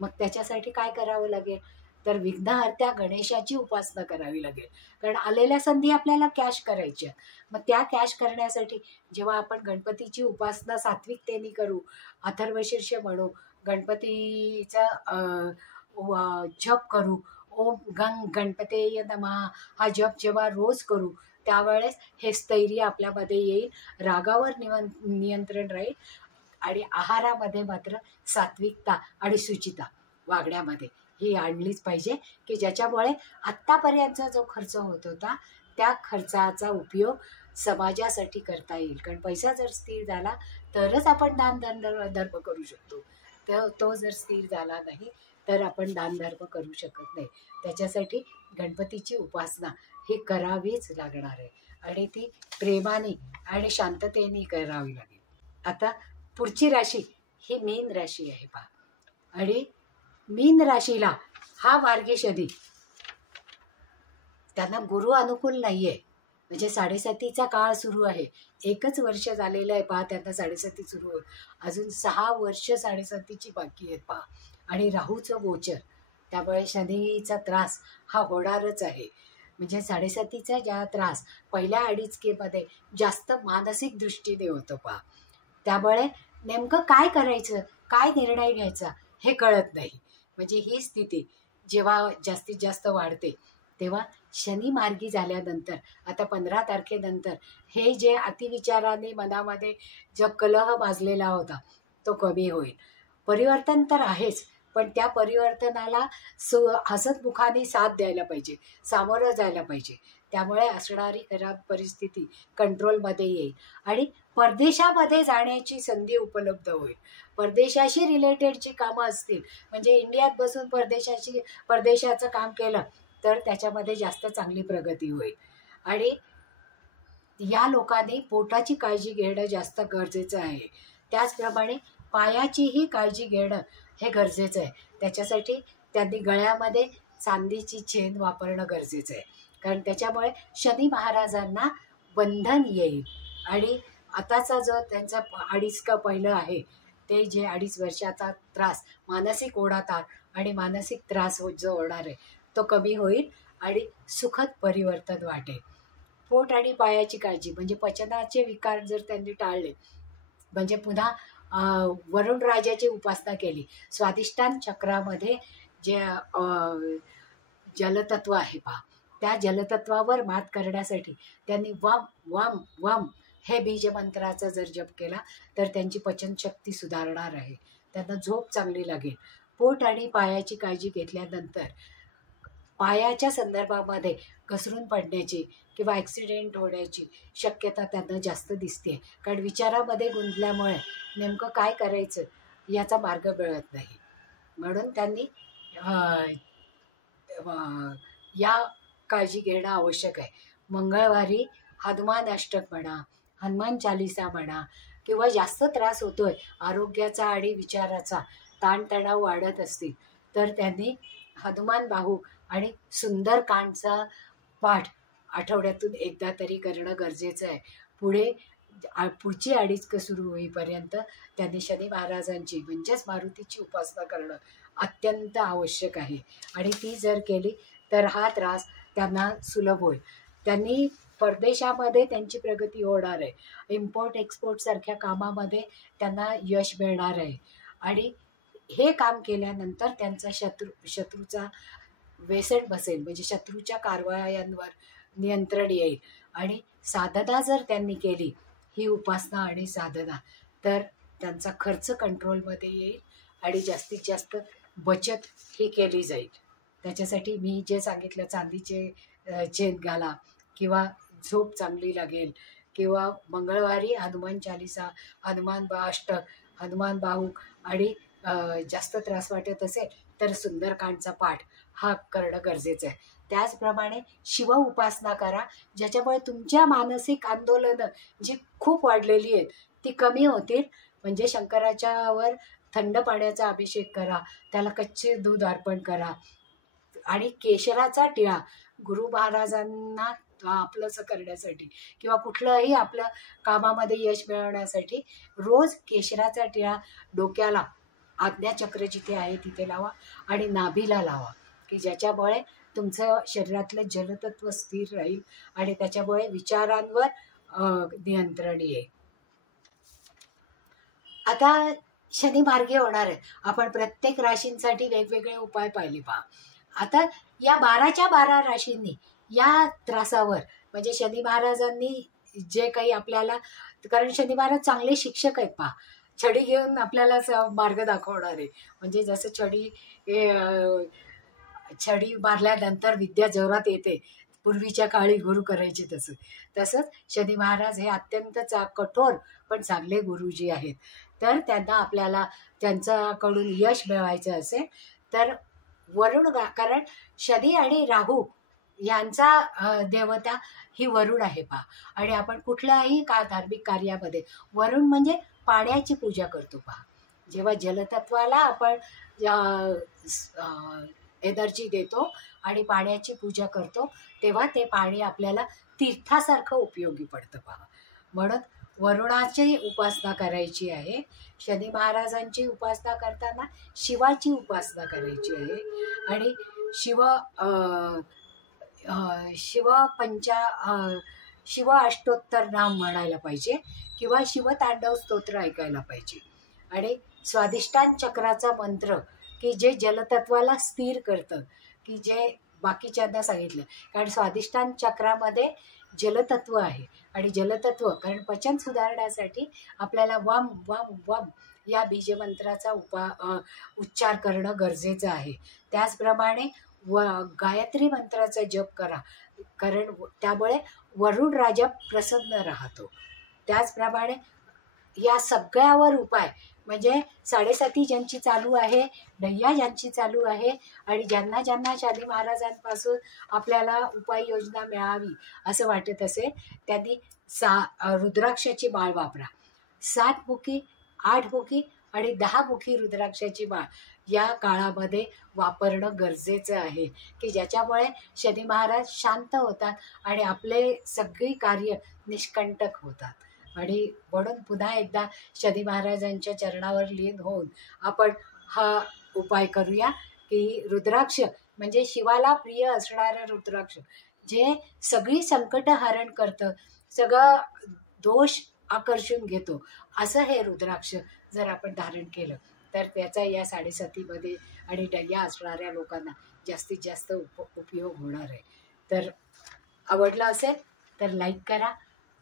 मग त्याच्यासाठी काय करावं लागेल तर विघ्नहर्त्या गणेशाची उपासना करावी लागेल. कारण आलेल्या संधी आपल्याला कॅश करायच्या. मग त्या कॅश करण्यासाठी जेव्हा आपण गणपतीची उपासना सात्विकतेने करू, अथर्वशीर्ष म्हणू, गणपतीचा जप करू, ओम गंग गणपतेय नमः हा जप जेव्हा रोज करू त्यावेळेस हे स्थैर्य आपल्यामध्ये येईल, रागावर नियंत्रण राहील आणि आहारामध्ये मात्र सात्विकता आणि शुचिता वागण्यामध्ये ही आणलीच पाहिजे, की ज्याच्यामुळे आत्तापर्यंतचा जो खर्च होत होता त्या खर्चाचा उपयोग समाजासाठी करता येईल. कारण पैसा जर स्थिर झाला तरच आपण दानधर्म करू शकतो. तर तो जर स्थिर झाला नाही तर आपण दानधर्म करू शकत नाही. त्याच्यासाठी गणपतीची उपासना ही करावीच लागणार आहे आणि ती प्रेमाने आणि शांततेने करावी लागेल. आता पुढची राशी ही मीन राशी आहे पहा. आणि मीन राशीला हा मार्गी शनी त्यांना गुरु अनुकूल नाही आहे. म्हणजे 7.5चा काळ सुरू आहे. 1च वर्ष झालेलं आहे पहा त्यांना 7.5 सुरू होईल. अजून 6 वर्ष 7.5ची बाकी आहेत पहा. आणि राहूचं गोचर, त्यामुळे शनीचा त्रास हा होणारच आहे. म्हणजे 7.5चा ज्या त्रास पहिल्या अडीचकीमध्ये जास्त मानसिक दृष्टीने होतं पहा. त्यामुळे नेमकं काय करायचं, काय निर्णय घ्यायचा हे कळत नाही. म्हणजे ही स्थिती जेव्हा जास्तीत जास्त वाढते तेव्हा शनी मार्गी झाल्यानंतर आता 15 तारखेनंतर हे जे अतिविचाराने मनामध्ये जो कलह माजलेला होता तो कमी होईल. परिवर्तन तर आहेच, पण त्या परिवर्तनाला हसतमुखाने साथ द्यायला पाहिजे, सामोरं जायला पाहिजे. त्यामुळे असणारी खराब परिस्थिती कंट्रोलमध्ये येईल आणि परदेशामध्ये जाण्याची संधी उपलब्ध होईल. परदेशाशी रिलेटेड जी कामं असतील, म्हणजे इंडियात बसून परदेशाचं काम केलं तर त्याच्यामध्ये जास्त चांगली प्रगती होईल. आणि या लोकांनी पोटाची काळजी घेणं जास्त गरजेचं आहे. त्याचप्रमाणे पायाचीही काळजी घेणं हे गरजेचं आहे. त्याच्यासाठी त्यांनी गळ्यामध्ये चांदीची चेन वापरणं गरजेचं आहे. कारण त्याच्यामुळे शनी महाराजांना बंधन येईल आणि आताचा जो त्यांचा 2.5 का पहिलं आहे ते जे 2.5 वर्षाचा त्रास, मानसिक ओढाताण आणि मानसिक त्रास जो होणार आहे तो कमी होईल आणि सुखद परिवर्तन वाटेल. पोट आणि पायाची काळजी म्हणजे पचनाचे विकार जर त्यांनी टाळले, म्हणजे पुन्हा वरुण राजाची उपासना केली. स्वादिष्टान चक्रामध्ये जे जलतत्व आहे पहा, त्या जलतत्वावर मात करण्यासाठी त्यांनी वम वम वम हे बीजमंत्राचा जर जप केला तर त्यांची पचनशक्ती सुधारणार आहे, त्यांना झोप चांगली लागेल. पोट आणि पायाची काळजी घेतल्यानंतर पायाच्या संदर्भामध्ये घसरून पडण्याची किंवा ॲक्सिडेंट होण्याची शक्यता त्यांना जास्त दिसते, कारण विचारामध्ये गुंतल्यामुळे नेमकं काय करायचं याचा मार्ग मिळत नाही. म्हणून त्यांनी या काळजी घेणं आवश्यक आहे. मंगळवारी हनुमान अष्टक म्हणा, हनुमान चालिसा म्हणा, किंवा जास्त त्रास होतोय आरोग्याचा आणि विचाराचा, ताणतणाव वाढत असतील तर त्यांनी हनुमान बाहू आणि सुंदरकांडचा पाठ आठवड्यातून एकदा तरी करणं गरजेचं आहे. पुढची अडीचक सुरू होईपर्यंत त्यांनी शनी महाराजांची म्हणजेच मारुतीची उपासना करणं अत्यंत आवश्यक आहे, आणि ती जर केली तर हा त्रास त्यांना सुलभ होईल. त्यांनी परदेशामध्ये त्यांची प्रगती होणार आहे, इम्पोर्ट एक्सपोर्ट सारख्या कामामध्ये त्यांना यश मिळणार आहे, आणि हे काम केल्यानंतर त्यांचा शत्रूचा वेसण बसेल, म्हणजे शत्रूच्या कारवायांवर नियंत्रण येईल. आणि साधना जर त्यांनी केली, ही उपासना आणि साधना, तर त्यांचा खर्च कंट्रोलमध्ये येईल आणि जास्तीत जास्त बचत ही केली जाईल. त्याच्यासाठी मी जे सांगितलं, चांदीचे चेन घाला किंवा झोप चांगली लागेल, किंवा मंगळवारी हनुमान चालिसा, हनुमान अष्टक, हनुमान बाहू, आणि जास्त त्रास वाटत असेल तर सुंदरकांडचा पाठ हा करणं गरजेचं आहे. त्याचप्रमाणे शिव उपासना करा, ज्याच्यामुळे तुमच्या मानसिक आंदोलनं जी खूप वाढलेली आहेत ती कमी होतील. म्हणजे शंकराच्यावर थंड पाण्याचा अभिषेक करा, त्याला कच्चे दूध अर्पण करा, आणि केशराचा टिळा गुरु महाराजांना आपलंसं करण्यासाठी किंवा कुठलंही आपलं कामामध्ये यश मिळवण्यासाठी रोज केशराचा टिळा डोक्याला, आज्ञाचक्र जिथे आहे तिथे लावा आणि नाभीला लावा, की ज्याच्यामुळे तुमचं शरीरातलं जलतत्व स्थिर राहील आणि त्याच्यामुळे विचारांवर नियंत्रण येईल. आता शनी मार्गी होणार आहे, आपण प्रत्येक राशींसाठी वेगवेगळे उपाय पाहिले पहा. आता या 12च्या 12 राशींनी या त्रासावर, म्हणजे शनी महाराजांनी जे काही आपल्याला, कारण शनी महाराज चांगले शिक्षक आहेत पहा, छडी घेऊन आपल्याला मार्ग दाखवणार आहे. म्हणजे जसं छडी मारल्यानंतर विद्या जोरात येते, पूर्वीच्या काळी गुरु करायचे तसंच शनी महाराज हे अत्यंत कठोर पण चांगले गुरुजी आहेत. तर त्यांना आपल्याला त्यांच्याकडून यश मिळवायचं असेल तर वरुण, कारण शनी आणि राहू यांचा देवता ही वरुण आहे पहा, आणि आपण कुठल्याही धार्मिक कार्यामध्ये वरुण म्हणजे पाण्याची पूजा करतो पहा. जेव्हा जलतत्वाला आपण एनर्जी देतो आणि पाण्याची पूजा करतो, तेव्हा ते पाणी आपल्याला तीर्थासारखं उपयोगी पडतं पहा. म्हणून वरुणाची उपासना करायची आहे. शनी महाराजांची उपासना करताना शिवाची उपासना करायची आहे, आणि शिव अष्टोत्तर नाम म्हणायला पाहिजे किंवा शिवतांडव स्तोत्र ऐकायला पाहिजे. आणि स्वादिष्टान चक्राचा मंत्र, की जे जलतत्वाला स्थिर करतं, की जे बाकीच्यांना सांगितलं, कारण स्वादिष्टान चक्रामध्ये जलतत्व आहे, आणि जलतत्व, कारण पचन सुधारण्यासाठी आपल्याला वम वम वम या बीजमंत्राचा उच्चार करणं गरजेचं आहे. त्याचप्रमाणे गायत्री मंत्राचा जप करा, कारण त्यामुळे वरुण राजा प्रसन्न राहतो. त्याचप्रमाणे या सगळ्यावर उपाय, म्हणजे 7:30 ज्यांची चालू आहे, नय्या ज्यांची चालू आहे, आणि ज्यांना ज्यांना शनी महाराजांपासून आपल्याला उपाययोजना मिळावी असं वाटत असेल, त्यांनी रुद्राक्षाची माळ वापरा. 7 मुखी, 8 मुखी आणि 10 मुखी रुद्राक्षाची माळ या काळामध्ये वापरणं गरजेचं आहे, की ज्याच्यामुळे शनी महाराज शांत होतात आणि आपले सगळी कार्य निष्कंटक होतात. आणि म्हणून पुन्हा एकदा शनी महाराजांच्या चरणावर लीन होऊन आपण हा उपाय करूया, की रुद्राक्ष म्हणजे शिवाला प्रिय असणारं रुद्राक्ष, जे सगळी संकट हरण करतं, सगळं दोष आकर्षून घेतो, असं हे रुद्राक्ष जर आपण धारण केलं तर त्याचा या साडेसातीमध्ये आणि डग्या असणाऱ्या लोकांना जास्तीत जास्त उपयोग होणार आहे. तर आवडलं असेल तर लाईक करा.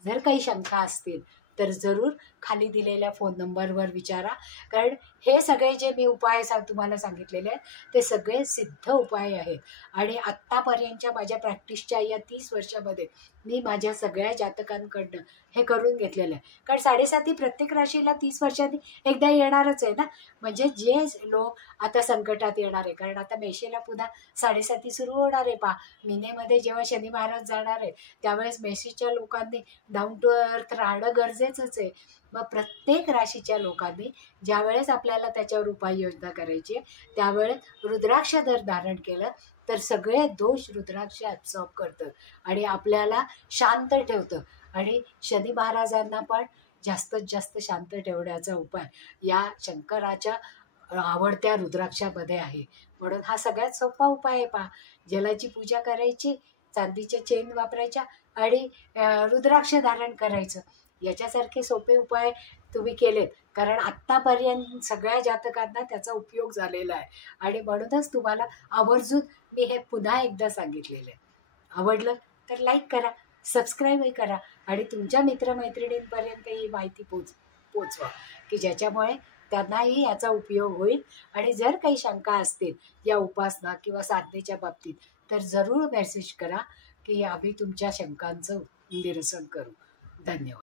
जर काही शंका असतील तर जरूर खाली दिलेल्या फोन नंबरवर विचारा, कारण हे सगळे जे मी उपाय तुम्हाला सांगितलेले आहेत ते सगळे सिद्ध उपाय आहेत. आणि आत्तापर्यंतच्या माझ्या प्रॅक्टिसच्या या 30 वर्षामध्ये मी माझ्या सगळ्या जातकांकडनं हे करून घेतलेलं आहे. कारण साडेसाती प्रत्येक राशीला 30 वर्षांनी एकदा येणारच आहे ना. म्हणजे जे लोक आता संकटात येणार आहे, कारण आता मेषेला पुन्हा साडेसाती सुरू होणार आहे पहा. मीनेमध्ये जेव्हा शनी महाराज जाणार आहे त्यावेळेस मेषेच्या लोकांनी डाऊन टू अर्थ राहणं गरजेचंच आहे. मग प्रत्येक राशीच्या लोकांनी ज्यावेळेस आपल्याला त्याच्यावर उपाययोजना करायची आहे त्यावेळेस रुद्राक्ष जर धारण केलं तर सगळे दोष रुद्राक्ष ॲब्सॉर्ब करतं आणि आपल्याला शांत ठेवतं. आणि शनी महाराजांना पण जास्तीत जास्त शांत ठेवण्याचा उपाय या शंकराच्या आवडत्या रुद्राक्षामध्ये आहे. म्हणून हा सगळ्यात सोपा उपाय आहे पहा. जलाची पूजा करायची, चांदीच्या चेन वापरायच्या आणि रुद्राक्ष धारण करायचं. याच्यासारखे सोपे उपाय तुम्ही केलेत, कारण आत्तापर्यंत सगळ्या जातकांना त्याचा उपयोग झालेला आहे आणि म्हणूनच तुम्हाला आवर्जून मी हे पुन्हा एकदा सांगितलेलं आहे. आवडलं तर लाईक करा, सबस्क्राईबही करा आणि तुमच्या मित्रमैत्रिणींपर्यंत ही माहिती पोचवा की ज्याच्यामुळे त्यांनाही याचा उपयोग होईल. आणि जर काही शंका असतील या उपासना किंवा साधनेच्या बाबतीत तर जरूर मेसेज करा की आम्ही तुमच्या शंकांचं निरसन करू. धन्यवाद.